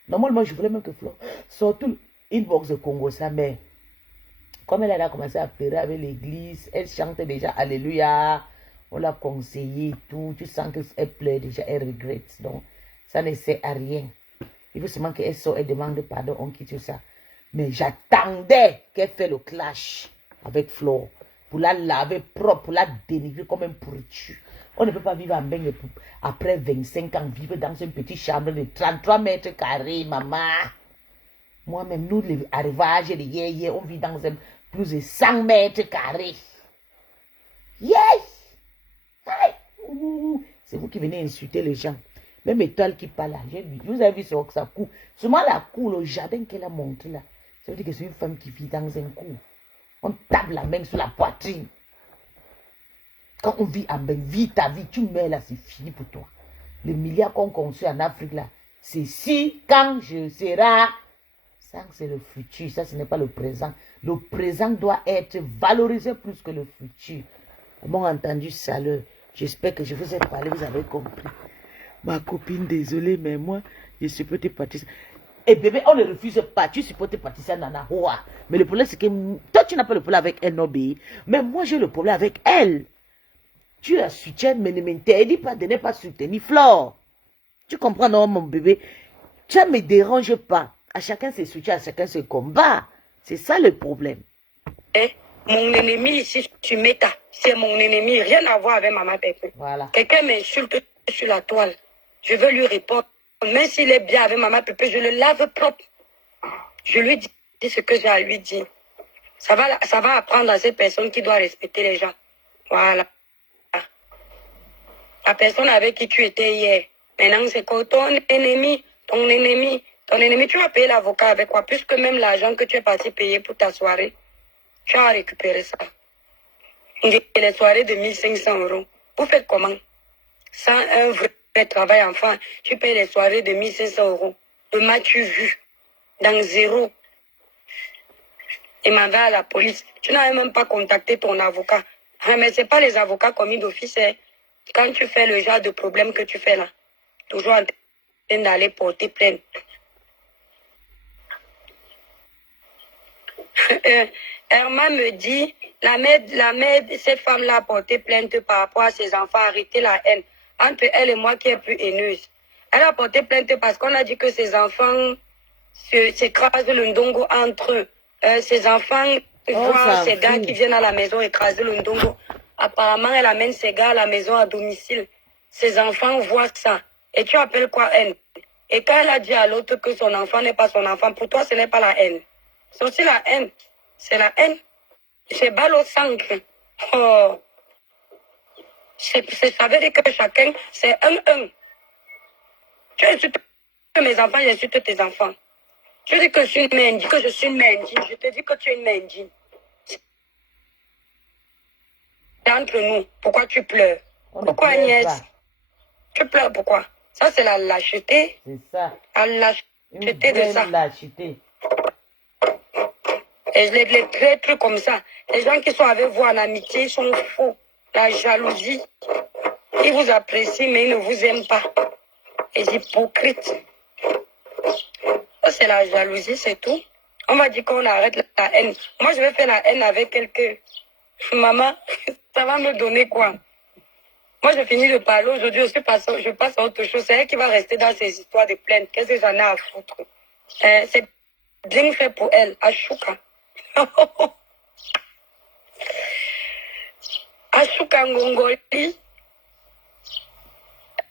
Normalement, je voulais même que Flo sorte inbox de Congo, ça, mais comme elle a commencé à pleurer avec l'église, elle chantait déjà Alléluia, on l'a conseillé et tout, tu sens qu'elle pleure déjà, elle regrette. Donc, ça ne sert à rien. Il faut seulement qu'elle sorte, elle demande pardon, on quitte ça. Mais j'attendais qu'elle fasse le clash avec Flo pour la laver propre, pour la dénigrer comme un pourriture. On ne peut pas vivre en Bengue après 25 ans, vivre dans une petite chambre de 33 mètres carrés, maman. Moi-même, nous, les arrivages de hier, on vit dans un plus de 100 mètres carrés. Yes! C'est vous qui venez insulter les gens. Même Étoile qui parle là, vous avez vu sa cour. Seulement la cour, le jardin qu'elle a montré là, ça veut dire que c'est une femme qui vit dans un cour. On tape la main sur la poitrine. Quand on vit en Bengue, vis ta vie, tu meurs là, c'est fini pour toi. Les milliards qu'on construit en Afrique là, c'est si, quand je serai. Ça, c'est le futur, ça, ce n'est pas le présent. Le présent doit être valorisé plus que le futur. Bon entendu, saleur. J'espère que je vous ai parlé, vous avez compris. Ma copine, désolée, mais moi, je supporte Patricia. Et bébé, on ne refuse pas. Tu supportes Patricia Nana. Ouah. Mais le problème, c'est que toi, tu n'as pas le problème avec elle, Nobi. Mais moi, j'ai le problème avec elle. Tu la soutiens, mais ne m'interdis pas de ne pas soutenir Flore. Tu comprends, non, mon bébé? Ça ne me dérange pas. À chacun ses soutiens, à chacun ses combats. C'est ça le problème. Mon ennemi ici, tu Meta, c'est mon ennemi. Rien à voir avec Maman Pépé. Voilà. Quelqu'un m'insulte sur la toile. Je veux lui répondre. Même s'il est bien avec Maman Pépé, je le lave propre. Je lui dis ce que j'ai à lui dire. Ça va apprendre à ces personnes qui doivent respecter les gens. Voilà. La personne avec qui tu étais hier. Maintenant, c'est quoi ton ennemi? Ton ennemi. Ton ennemi, tu vas payer l'avocat avec quoi? Puisque même l'argent que tu es parti payer pour ta soirée, tu as récupéré ça. Les soirées de 1500 €. Vous faites comment? Sans un vrai travail, enfin, tu payes les soirées de 1500 €. Le match vu. Dans zéro. Et m'en va à la police. Tu n'as même pas contacté ton avocat. Mais ce n'est pas les avocats commis d'office. Quand tu fais le genre de problème que tu fais là, toujours en train d'aller porter plainte. Herman me dit, la mère de ces femmes-là a porté plainte par rapport à ses enfants, arrêter la haine. Entre elle et moi qui est plus haineuse. Elle a porté plainte parce qu'on a dit que ses enfants s'écrasent le ndongo entre eux. Ses enfants voient ces gars qui viennent à la maison écraser le ndongo. Apparemment, elle amène ces gars à la maison à domicile. Ses enfants voient ça. Et tu appelles quoi haine? Et quand elle a dit à l'autre que son enfant n'est pas son enfant, pour toi, ce n'est pas la haine. C'est aussi la haine. C'est la haine. C'est balle au sang. Oh. Ça veut dire que chacun, c'est un. Tu insultes mes enfants, j'insulte tes enfants. Tu dis que je suis une mendie, que je suis une mendie. Je te dis que tu es une mendie. C'est entre nous. Pourquoi tu pleures? Pourquoi Agnès? Tu pleures pourquoi? Ça, c'est la lâcheté. C'est ça. La lâcheté de ça. Lâcheté. Et les traîtres comme ça, les gens qui sont avec vous en amitié, ils sont faux. La jalousie, ils vous apprécient, mais ils ne vous aiment pas. Les hypocrites. Ça, c'est la jalousie, c'est tout. On va dire qu'on arrête la haine. Moi, je vais faire la haine avec quelqu'un. Maman, ça va me donner quoi? Moi, je finis de parler aujourd'hui, je passe à autre chose. C'est elle qui va rester dans ces histoires de plaintes. Qu'est-ce que j'en ai à foutre? C'est bien fait pour elle, Ashuka. Ashuka Ngongoli.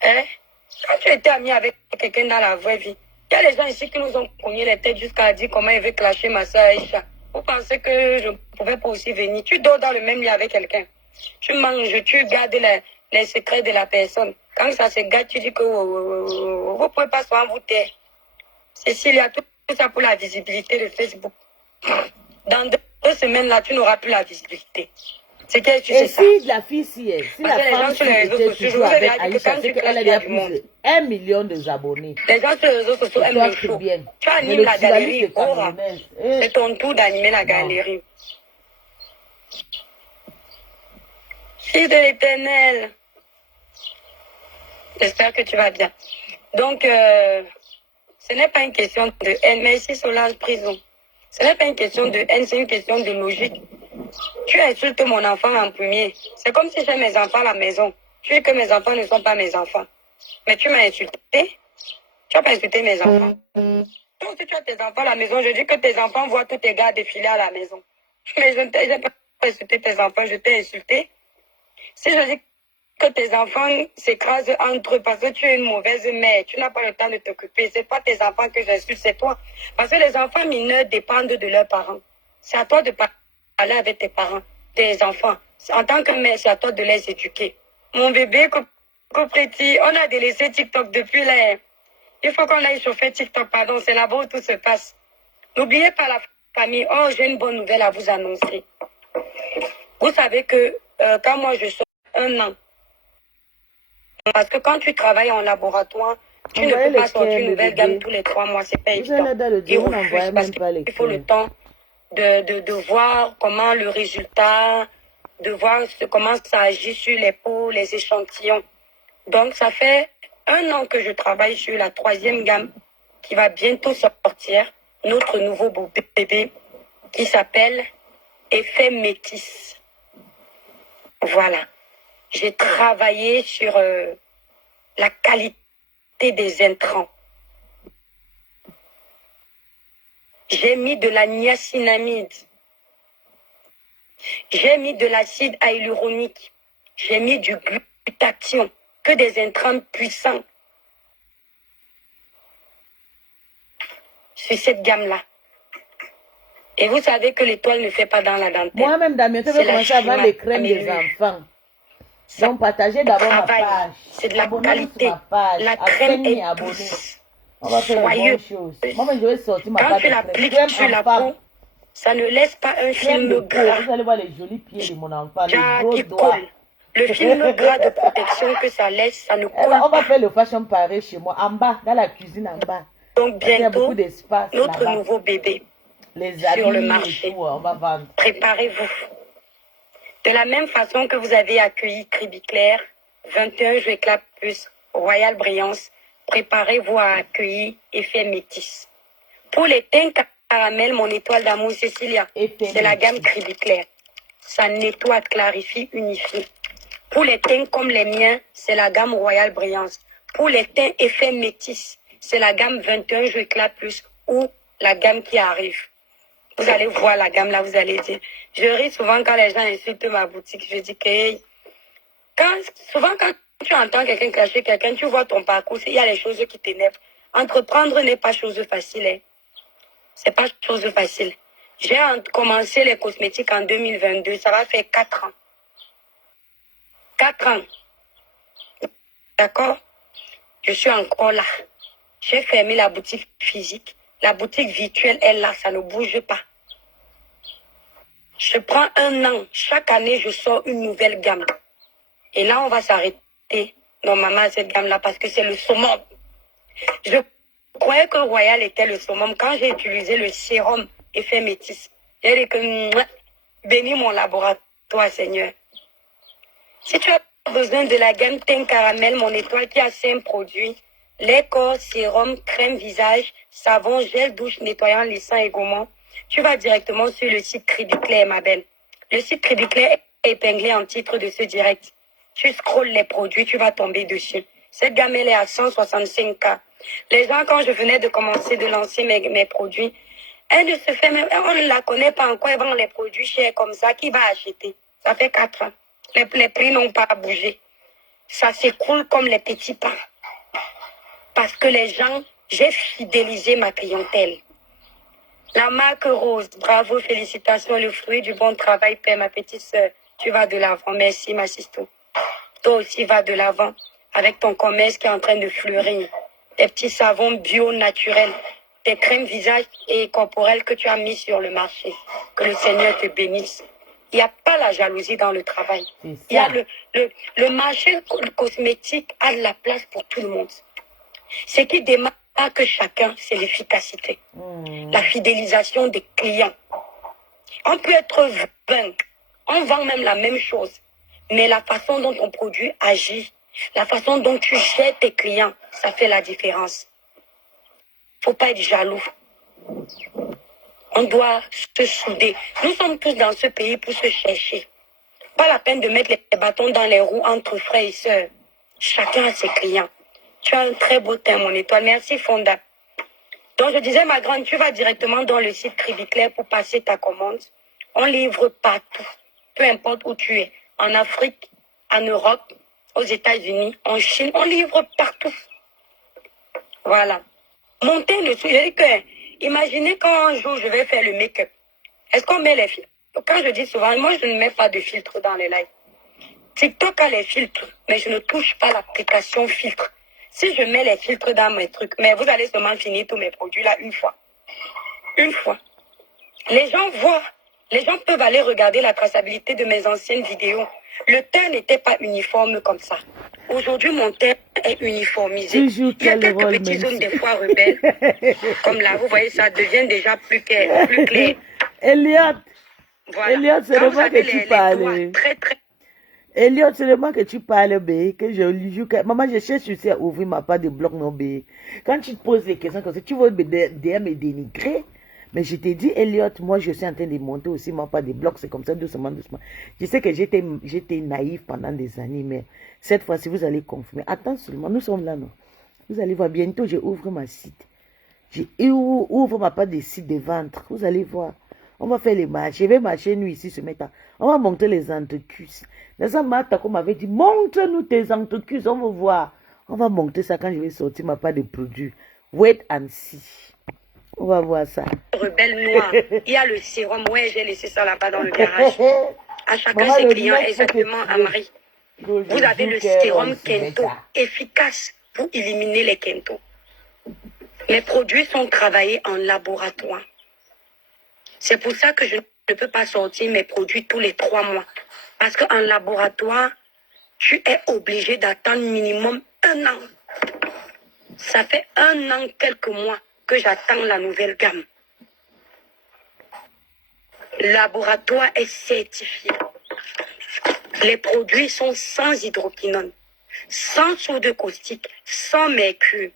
Quand tu étais ami avec quelqu'un dans la vraie vie, il y a les gens ici qui nous ont cogné les têtes jusqu'à dire comment il veut clasher ma soeur Aïcha. Vous pensez que je ne pouvais pas aussi venir? Tu dors dans le même lit avec quelqu'un. Tu manges, tu gardes les secrets de la personne. Quand ça se gâte, tu dis que vous ne pouvez pas souvent vous taire. Cécile, il y a tout ça pour la visibilité de Facebook. Dans 2 semaines, là, tu n'auras plus la visibilité. C'est qu'elle, tu sais ça. Et si la fille, si la femme sur les réseaux sociaux, je vous avec ai dit que Aïcha, quand c'est tu qu'elle clashes, a il y a déjà du monde. plus de 1 million d'abonnés. Les gens sur les réseaux sociaux aiment le show. Tu animes la galerie. C'est ton tour d'animer la galerie. Fils de l'Éternel. J'espère que tu vas bien. Donc, ce n'est pas une question de haine, mais ici, Solange Prison. Ce n'est pas une question de haine, c'est une question de logique. Tu insultes mon enfant en premier. C'est comme si j'ai mes enfants à la maison. Tu dis que mes enfants ne sont pas mes enfants. Mais tu m'as insulté. Tu n'as pas insulté mes enfants. Toi aussi, tu as tes enfants à la maison. Je dis que tes enfants voient tous tes gars défiler à la maison. Mais je n'ai pas insulté tes enfants, je t'ai insulté. Si je dis que tes enfants s'écrasent entre eux parce que tu es une mauvaise mère, tu n'as pas le temps de t'occuper, ce n'est pas tes enfants que j'insulte, c'est toi. Parce que les enfants mineurs dépendent de leurs parents. C'est à toi de parler avec tes parents, tes enfants. En tant que mère, c'est à toi de les éduquer. Mon bébé, Copreti, on a délaissé TikTok depuis là. Il faut qu'on aille chauffer TikTok, pardon, c'est là-bas où tout se passe. N'oubliez pas la famille. Oh, j'ai une bonne nouvelle à vous annoncer. Vous savez que quand moi je sors 1 an, parce que quand tu travailles en laboratoire, tu ne peux pas sortir une nouvelle gamme tous les 3 mois, c'est pas évident. Il faut le temps de voir comment le résultat, de voir comment ça agit sur les peaux, les échantillons. Donc, ça fait 1 an que je travaille sur la 3e gamme qui va bientôt sortir, notre nouveau beau bébé qui s'appelle Effet Métis. Voilà. J'ai travaillé sur la qualité des intrants. J'ai mis de la niacinamide. J'ai mis de l'acide hyaluronique. J'ai mis du glutathion. Que des intrants puissants. Sur cette gamme-là. Et vous savez que l'étoile ne fait pas dans la dentelle. Moi-même, Damien, tu veux commencer à vendre les crèmes des enfants. Donc, partagez d'abord ma page. C'est de la qualité. La crème est douce. On va faire de bonnes choses. Moi, je vais sortir ma page. Quand tu l'appliques sur la peau, ça ne laisse pas un film gras. Vous allez voir les jolis pieds de mon enfant, les gros qui doigts. colle. Le film gras de protection que ça laisse, ça ne colle On va pas. faire le fashion pareil chez moi, en bas, dans la cuisine en bas. Donc Il y a beaucoup bientôt, d'espace notre là-bas. nouveau bébé Les sur le habits marché. et tout, on va vendre. Préparez-vous. De la même façon que vous avez accueilli Cribiclair, 21 Jeux Éclat Plus, Royal Brillance, préparez-vous à accueillir Effet Métis. Pour les teints caramel, mon étoile d'amour Cécilia, c'est la gamme Cribiclair. Ça nettoie, clarifie, unifie. Pour les teints comme les miens, c'est la gamme Royal Brillance. Pour les teints Effet Métis, c'est la gamme 21 Jeux Éclat Plus ou la gamme qui arrive. Vous allez voir la gamme là, vous allez dire. Je ris souvent quand les gens insultent ma boutique. Je dis que hey, souvent quand tu entends quelqu'un clasher quelqu'un, tu vois ton parcours, il y a les choses qui t'énervent. Entreprendre n'est pas chose facile. Hein. C'est pas chose facile. J'ai commencé les cosmétiques en 2022. Ça va faire 4 ans. 4 ans. D'accord? Je suis encore là. J'ai fermé la boutique physique. La boutique virtuelle est là, ça ne bouge pas. Je prends 1 an. Chaque année, je sors une nouvelle gamme. Et là, on va s'arrêter normalement à cette gamme-là parce que c'est le summum. Je croyais que Royal était le summum. Quand j'ai utilisé le sérum Effet Métis, j'ai dit que bénis mon laboratoire, Seigneur. Si tu as besoin de la gamme teint caramel, mon étoile qui a 5 produits, lait corps, sérum, crème visage, savon, gel douche, nettoyant, lissant et gommant, tu vas directement sur le site Cribiclair, ma belle. Le site Cribiclair est épinglé en titre de ce direct. Tu scrolles les produits, tu vas tomber dessus. Cette gamme, elle est à 165K. Les gens, quand je venais de commencer de lancer mes produits, elle ne se fait même, on ne la connaît pas encore, elle vend les produits chers comme ça, qui va acheter? Ça fait 4 ans. Les prix n'ont pas bougé. Ça s'écroule comme les petits pains. Parce que les gens, j'ai fidélisé ma clientèle. La marque Rose, bravo, félicitations, le fruit du bon travail, Père, ma petite sœur. Tu vas de l'avant. Merci, ma sisto. Toi aussi, va de l'avant avec ton commerce qui est en train de fleurir. Tes petits savons bio naturels, tes crèmes visage et corporelles que tu as mis sur le marché. Que le Seigneur te bénisse. Il n'y a pas la jalousie dans le travail. Il y a le marché cosmétique a de la place pour tout le monde. Ce qui démarque chacun, c'est l'efficacité. La fidélisation des clients. On peut être 20. On vend même la même chose. Mais la façon dont ton produit agit, la façon dont tu gères tes clients, ça fait la différence. Faut pas être jaloux. On doit se souder. Nous sommes tous dans ce pays pour se chercher. Pas la peine de mettre les bâtons dans les roues entre frères et sœurs. Chacun a ses clients. Tu as un très beau teint, mon étoile. Merci, Fonda. Donc, je disais, ma grande, tu vas directement dans le site Cribiclair pour passer ta commande. On livre partout. Peu importe où tu es. En Afrique, en Europe, aux États-Unis, en Chine, on livre partout. Voilà. Montez le sou. Je dis que, imaginez quand un jour je vais faire le make-up. Est-ce qu'on met les filtres? Quand je dis souvent, moi je ne mets pas de filtre dans les lives. TikTok a les filtres, mais je ne touche pas l'application filtre. Si je mets les filtres dans mes trucs, mais vous allez seulement finir tous mes produits là une fois. Une fois. Les gens voient. Les gens peuvent aller regarder la traçabilité de mes anciennes vidéos. Le teint n'était pas uniforme comme ça. Aujourd'hui, mon teint est uniformisé. Il y a quelques petites zones des fois rebelles. Comme là, vous voyez, ça devient déjà plus clair. Elliot, Voilà. Elliot, c'est Quand le vous moment que avez tu les doigts parles. très, très... Elliot, c'est le moment que tu parles, bé, que je lui joue. Maman, je cherche aussi à ouvrir ma part de bloc, non, bé. Quand tu te poses des questions comme ça, tu veux derrière me dénigrer. Mais je t'ai dit, Elliot, moi, je suis en train de monter aussi ma part de bloc. C'est comme ça, doucement, doucement. Je sais que j'étais naïf pendant des années, mais cette fois-ci, vous allez confirmer. Attends seulement, nous sommes là, non? Vous allez voir, bientôt, je ouvre ma site. Ouvre ma part de site de ventre. Vous allez voir. On va faire les marches. Je vais marcher, nous, ici, ce matin. On va monter les entrecuses. Dans un matin, comme m'avait dit, montre-nous tes entrecuses. On va voir. On va monter ça quand je vais sortir ma part de produits. Wait and see. On va voir ça. Rebelle noire. Il y a le sérum. Ouais, j'ai laissé ça là-bas dans le garage. À chacun ses clients, exactement, Amri. Vous avez le sérum Kento, efficace pour éliminer les Kento. Mes produits sont travaillés en laboratoire. C'est pour ça que je ne peux pas sortir mes produits tous les 3 mois. Parce qu'en laboratoire, tu es obligé d'attendre minimum 1 an. Ça fait 1 an, quelques mois que j'attends la nouvelle gamme. Le laboratoire est certifié. Les produits sont sans hydroquinone, sans soude caustique, sans mercure,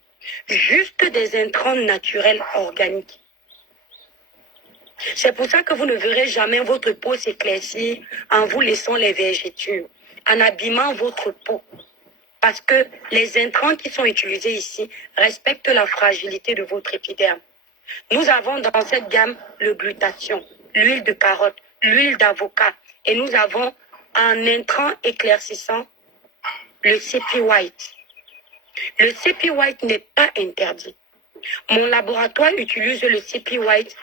juste des intrants naturels organiques. C'est pour ça que vous ne verrez jamais votre peau s'éclaircir en vous laissant les vergetures, en abîmant votre peau. Parce que les intrants qui sont utilisés ici respectent la fragilité de votre épiderme. Nous avons dans cette gamme le glutathion, l'huile de carotte, l'huile d'avocat et nous avons en intrant éclaircissant le CP White. Le CP White n'est pas interdit. Mon laboratoire utilise le CP White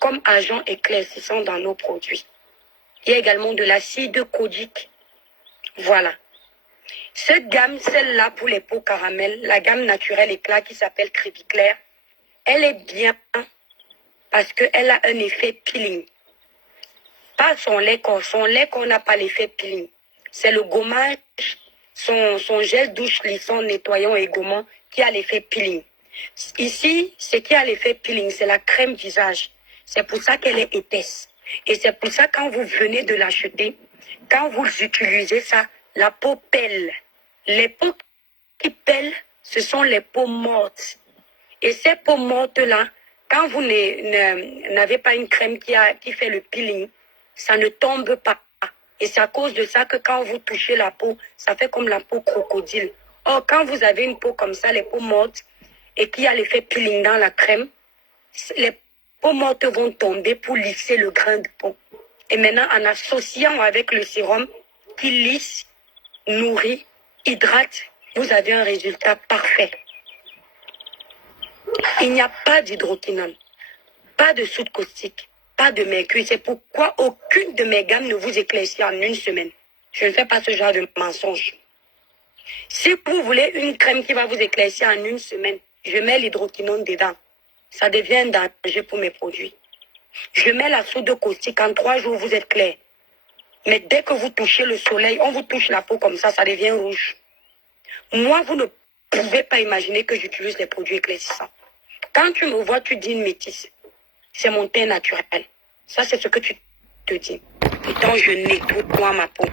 comme agent éclaircissant dans nos produits. Il y a également de l'acide kodique. Voilà. Cette gamme, celle-là pour les peaux caramel, la gamme naturelle éclat qui s'appelle Crépi Clair, elle est bien parce qu'elle a un effet peeling. Pas son lait corps n'a pas l'effet peeling. C'est le gommage, son gel douche lissant, nettoyant et gommant qui a l'effet peeling. Ici, ce qui a l'effet peeling, c'est la crème visage. C'est pour ça qu'elle est épaisse. Et c'est pour ça quand vous venez de l'acheter, quand vous utilisez ça, la peau pèle. Les peaux qui pèlent, ce sont les peaux mortes. Et ces peaux mortes-là, quand vous n'avez pas une crème qui fait le peeling, ça ne tombe pas. Et c'est à cause de ça que quand vous touchez la peau, ça fait comme la peau crocodile. Or, quand vous avez une peau comme ça, les peaux mortes, et qu'il y a l'effet peeling dans la crème, les peaux mortes vont tomber pour lisser le grain de peau. Et maintenant, en associant avec le sérum qui lisse, nourrit, hydrate, vous avez un résultat parfait. Il n'y a pas d'hydroquinone, pas de soude caustique, pas de mercure. C'est pourquoi aucune de mes gammes ne vous éclaircit en 1 semaine. Je ne fais pas ce genre de mensonge. Si vous voulez une crème qui va vous éclaircir en 1 semaine, je mets l'hydroquinone dedans. Ça devient un danger pour mes produits. Je mets la soude caustique. En 3 jours, vous êtes clair. Mais dès que vous touchez le soleil, on vous touche la peau comme ça devient rouge. Moi, vous ne pouvez pas imaginer que j'utilise les produits éclaircissants. Quand tu me vois, tu dis une métisse. C'est mon teint naturel. Ça, c'est ce que tu te dis. Pourtant, je nettoie ma peau.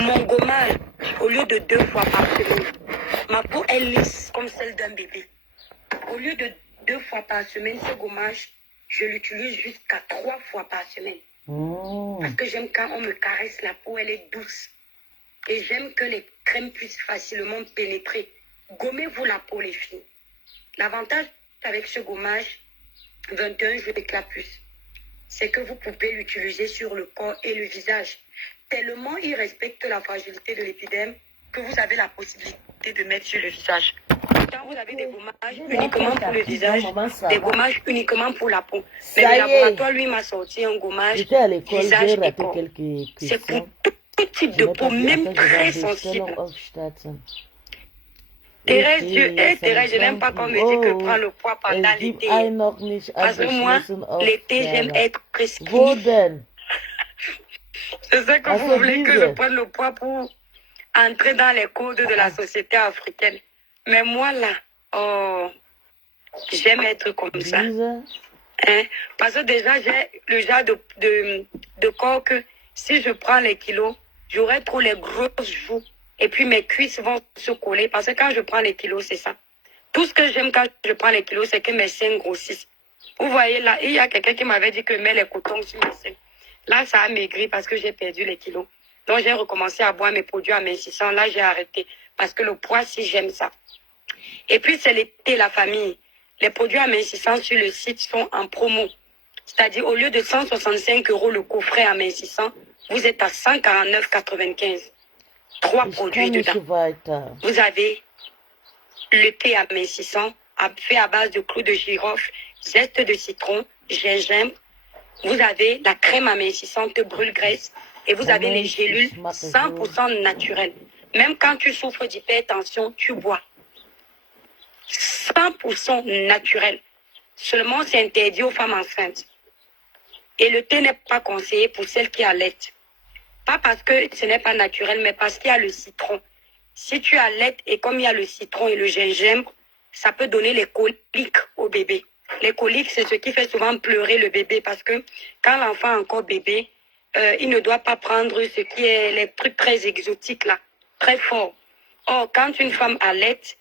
Mon gommage, au lieu de 2 fois par semaine, ma peau est lisse comme celle d'un bébé. Au lieu de 2 fois par semaine, ce gommage, je l'utilise jusqu'à 3 fois par semaine. Parce que j'aime quand on me caresse la peau, elle est douce. Et j'aime que les crèmes puissent facilement pénétrer. Gommez-vous la peau, les filles. L'avantage avec ce gommage, 21 jours d'éclat plus, c'est que vous pouvez l'utiliser sur le corps et le visage. Tellement il respecte la fragilité de l'épiderme que vous avez la possibilité de mettre sur le visage. Quand vous avez des gommages uniquement pour le visage, des gommages uniquement pour la peau. Mais le laboratoire, lui, m'a sorti un gommage visage et corps. C'est pour tout type de peau, même très sensible. Thérèse, Thérèse, je n'aime pas qu'on me dise que prends le poids pendant l'été. Parce que moi, l'été, j'aime être skinny. C'est ça que vous voulez que je prenne le poids pour entrer dans les codes de la société africaine. Mais moi, là, oh, j'aime être comme ça. Hein? Parce que déjà, j'ai le genre de corps que si je prends les kilos, j'aurai trop les grosses joues. Et puis mes cuisses vont se coller. Parce que quand je prends les kilos, c'est ça. Tout ce que j'aime quand je prends les kilos, c'est que mes seins grossissent. Vous voyez là, il y a quelqu'un qui m'avait dit que mets les cotons sur mes seins. Là, ça a maigri parce que j'ai perdu les kilos. Donc, j'ai recommencé à boire mes produits amincissants. Là, j'ai arrêté. Parce que le poids, si j'aime ça. Et puis, c'est l'été, la famille. Les produits amincissants sur le site sont en promo. C'est-à-dire, au lieu de 165 € le coffret amincissant, vous êtes à 149,95. 3 produits dedans. Vous avez le thé amincissant fait à base de clous de girofle, zeste de citron, gingembre. Vous avez la crème amincissante brûle-graisse et vous avez les gélules 100% naturelles. Même quand tu souffres d'hypertension, tu bois. 100% naturel. Seulement, c'est interdit aux femmes enceintes. Et le thé n'est pas conseillé pour celles qui allaitent. Pas parce que ce n'est pas naturel, mais parce qu'il y a le citron. Si tu allaites et comme il y a le citron et le gingembre, ça peut donner les coliques au bébé. Les coliques, c'est ce qui fait souvent pleurer le bébé parce que quand l'enfant est encore bébé, il ne doit pas prendre ce qui est les trucs très exotiques là, très forts. Or, quand une femme allaite,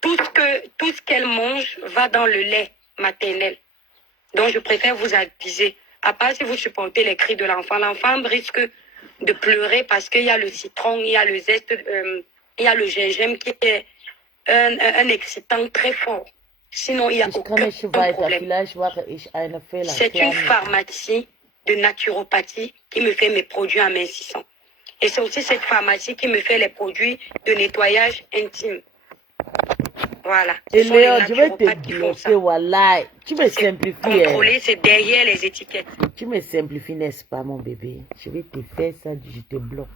tout ce qu'elle mange va dans le lait maternel. Donc, je préfère vous aviser. À part si vous supportez les cris de l'enfant, l'enfant risque de pleurer parce qu'il y a le citron, il y a le zeste, il y a le gingembre qui est un excitant très fort. Sinon, il n'y a aucun problème. C'est une pharmacie de naturopathie qui me fait mes produits amincissants. Et c'est aussi cette pharmacie qui me fait les produits de nettoyage intime. Voilà. Et Léo, je vais te bloquer, voilà. Tu me simplifies. Contrôler, c'est derrière les étiquettes. Tu me simplifies, n'est-ce pas, mon bébé? Je vais te faire ça, je te bloque.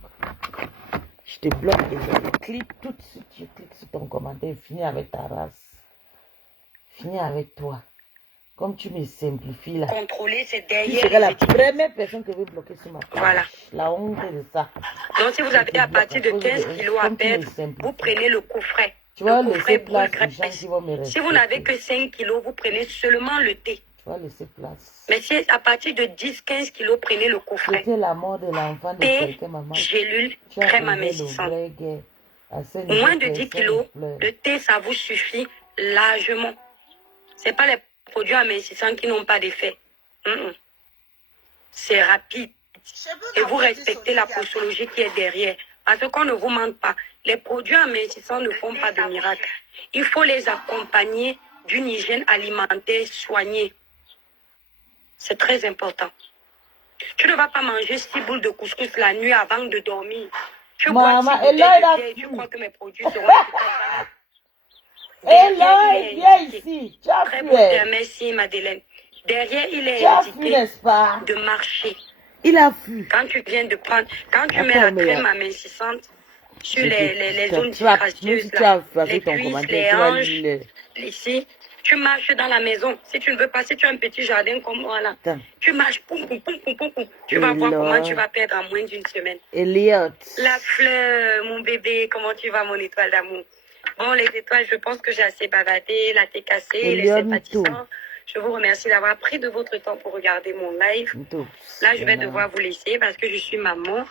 Je te bloque et je clique tout de suite. Je clique sur ton commentaire. Finis avec ta race. Finis avec toi. Comme tu me simplifies là. Contrôler, c'est derrière. Tu seras la première personne que je vais bloquer sur ma page. Voilà. La honte de ça. Donc, si vous avez à partir de 15 kilos à perdre, vous prenez le coffret. Tu vas laisser place aux gens qui vont me respecter. Si vous n'avez que 5 kilos, vous prenez seulement le thé. Tu vas laisser place. Mais si à partir de 10-15 kilos, prenez le coffret. C'était la mort de l'enfant de quelqu'un, maman. Gélule, crème amincissante. Moins de 10 kilos, le thé, ça vous suffit largement. Ce n'est pas les produits amincissants qui n'ont pas d'effet. C'est rapide. Et vous respectez la posologie qui est derrière. Parce qu'on ne vous mente pas. Les produits amincissants ne font pas de miracle. Il faut les accompagner d'une hygiène alimentaire soignée. C'est très important. Tu ne vas pas manger 6 boules de couscous la nuit avant de dormir. Tu bois 6 bouteilles de bière et tu crois que mes produits seront efficaces. Eloy, viens ici. Tu as très fui. beau, merci Madeleine. Derrière, il est indiqué de marcher. Il a fui. Quand tu viens de prendre, quand tu mets la crème amincissante sur les zones disgracieuses, les cuisses, les hanches, ici, tu marches dans la maison. Si tu ne veux pas, si tu as un petit jardin comme moi là, tu marches, poum, poum, poum, poum, poum, poum. Tu vas voir comment tu vas perdre en moins d'une semaine. Elliot. La fleur, mon bébé, comment tu vas, mon étoile d'amour? Bon, les étoiles, je pense que j'ai assez bavardé, la thé cassée, les sympathisants. Je vous remercie d'avoir pris de votre temps pour regarder mon live. Là, je vais devoir vous laisser parce que je suis maman.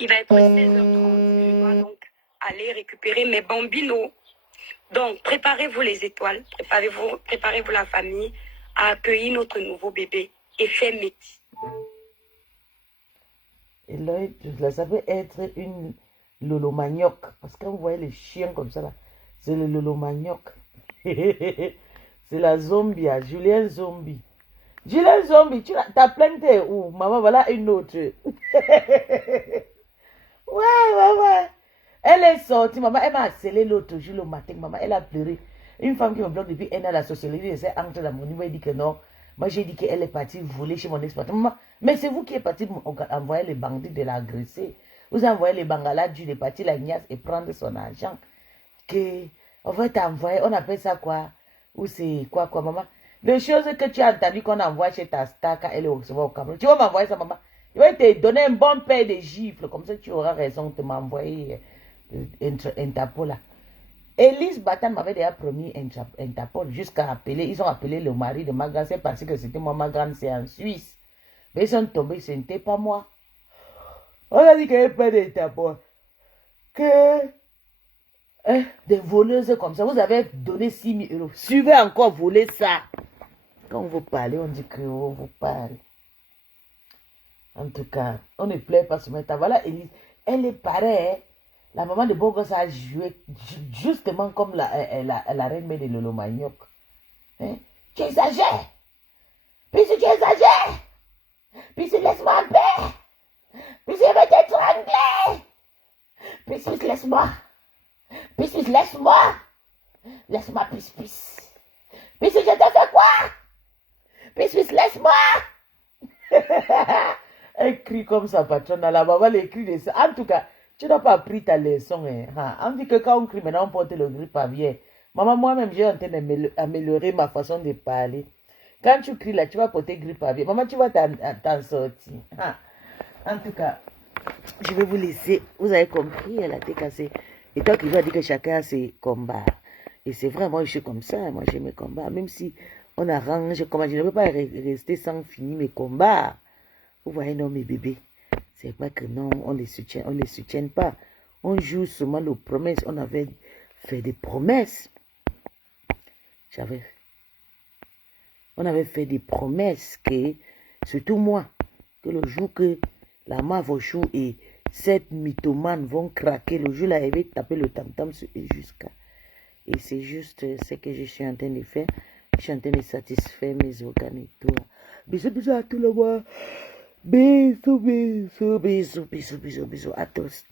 Il va être 16h30. Je dois donc aller récupérer mes bambinos. Donc, préparez-vous les étoiles. Préparez-vous la famille à accueillir notre nouveau bébé. Effet métis. Et là, ça peut être une lolo manioc. Parce que quand vous voyez les chiens comme ça, là, c'est le lolo manioc. C'est la zombie, Julien Zombie. Julien Zombie, tu as planté où? Maman, voilà une autre. Ouais. Elle est sortie, maman, elle m'a scellé l'autre jour le matin, maman, elle a pleuré. Une femme qui me bloque depuis un an à la sociologie, elle s'est entrée dans mon niveau, elle dit que non. Moi, j'ai dit qu'elle est partie voler chez mon ex-patron. Maman, mais c'est vous qui êtes parti envoyer les bandits de l'agresser. Vous envoyez les bangalas, il est parti la niasse et prendre son argent. On va t'envoyer, on appelle ça quoi? Ou c'est quoi, maman? Les choses que tu as entendu qu'on envoie chez ta star quand elle est au Cameroun. Tu vas m'envoyer ça, maman. Je vais te donner un bon paire de gifles. Comme ça, tu auras raison de m'envoyer Interpol là. Elise Batan m'avait déjà promis Interpol jusqu'à appeler. Ils ont appelé le mari de ma grande sœur parce que c'était moi, ma grande sœur en Suisse. Mais ils sont tombés, ce n'était pas moi. On a dit qu'il n'y avait pas d'Interpol. Que des voleuses comme ça, vous avez donné 6 000 euros. Suivez encore voler ça. Quand vous parlez, on dit que vous parle. En tout cas, on ne plaît pas ce matin. Voilà, Elise, elle est pareille. La maman de Bogos a joué justement comme la reine de Lolo Magnoc. Hein? Tu exagères. Puis tu exagères. Puis laisse-moi en paix. Puis je vais t'étrangler. Puis laisse-moi. Puis laisse-moi. Laisse-moi, puis. Puis je te fais quoi? Puis laisse-moi. Elle crie comme sa patronne. La maman, elle crie de ça. En tout cas, tu n'as pas appris ta leçon. Hein. On dit que quand on crie, maintenant on porte le grippe aviaire. Maman, moi-même, j'ai en train d'améliorer ma façon de parler. Quand tu cries là, tu vas porter grippe aviaire. Maman, tu vas t'en sortir. Hein. En tout cas, je vais vous laisser. Vous avez compris, elle a été cassée. Et toi qui vas dire que chacun a ses combats. Et c'est vrai, moi je suis comme ça. Moi j'ai mes combats. Même si on arrange, comment je ne peux pas rester sans finir mes combats. Vous voyez, non, mes bébés. C'est pas que non, on les soutient pas. On joue seulement les promesses. On avait fait des promesses. On avait fait des promesses que, surtout moi, que le jour que la Mavochou et cette mythomane vont craquer, le jour là, elle va taper le tam-tam jusqu'à. Et c'est juste ce que je suis en train de faire. Je suis en train de satisfaire mes organes et tout. Bisous à tout le monde. Bisous à tous.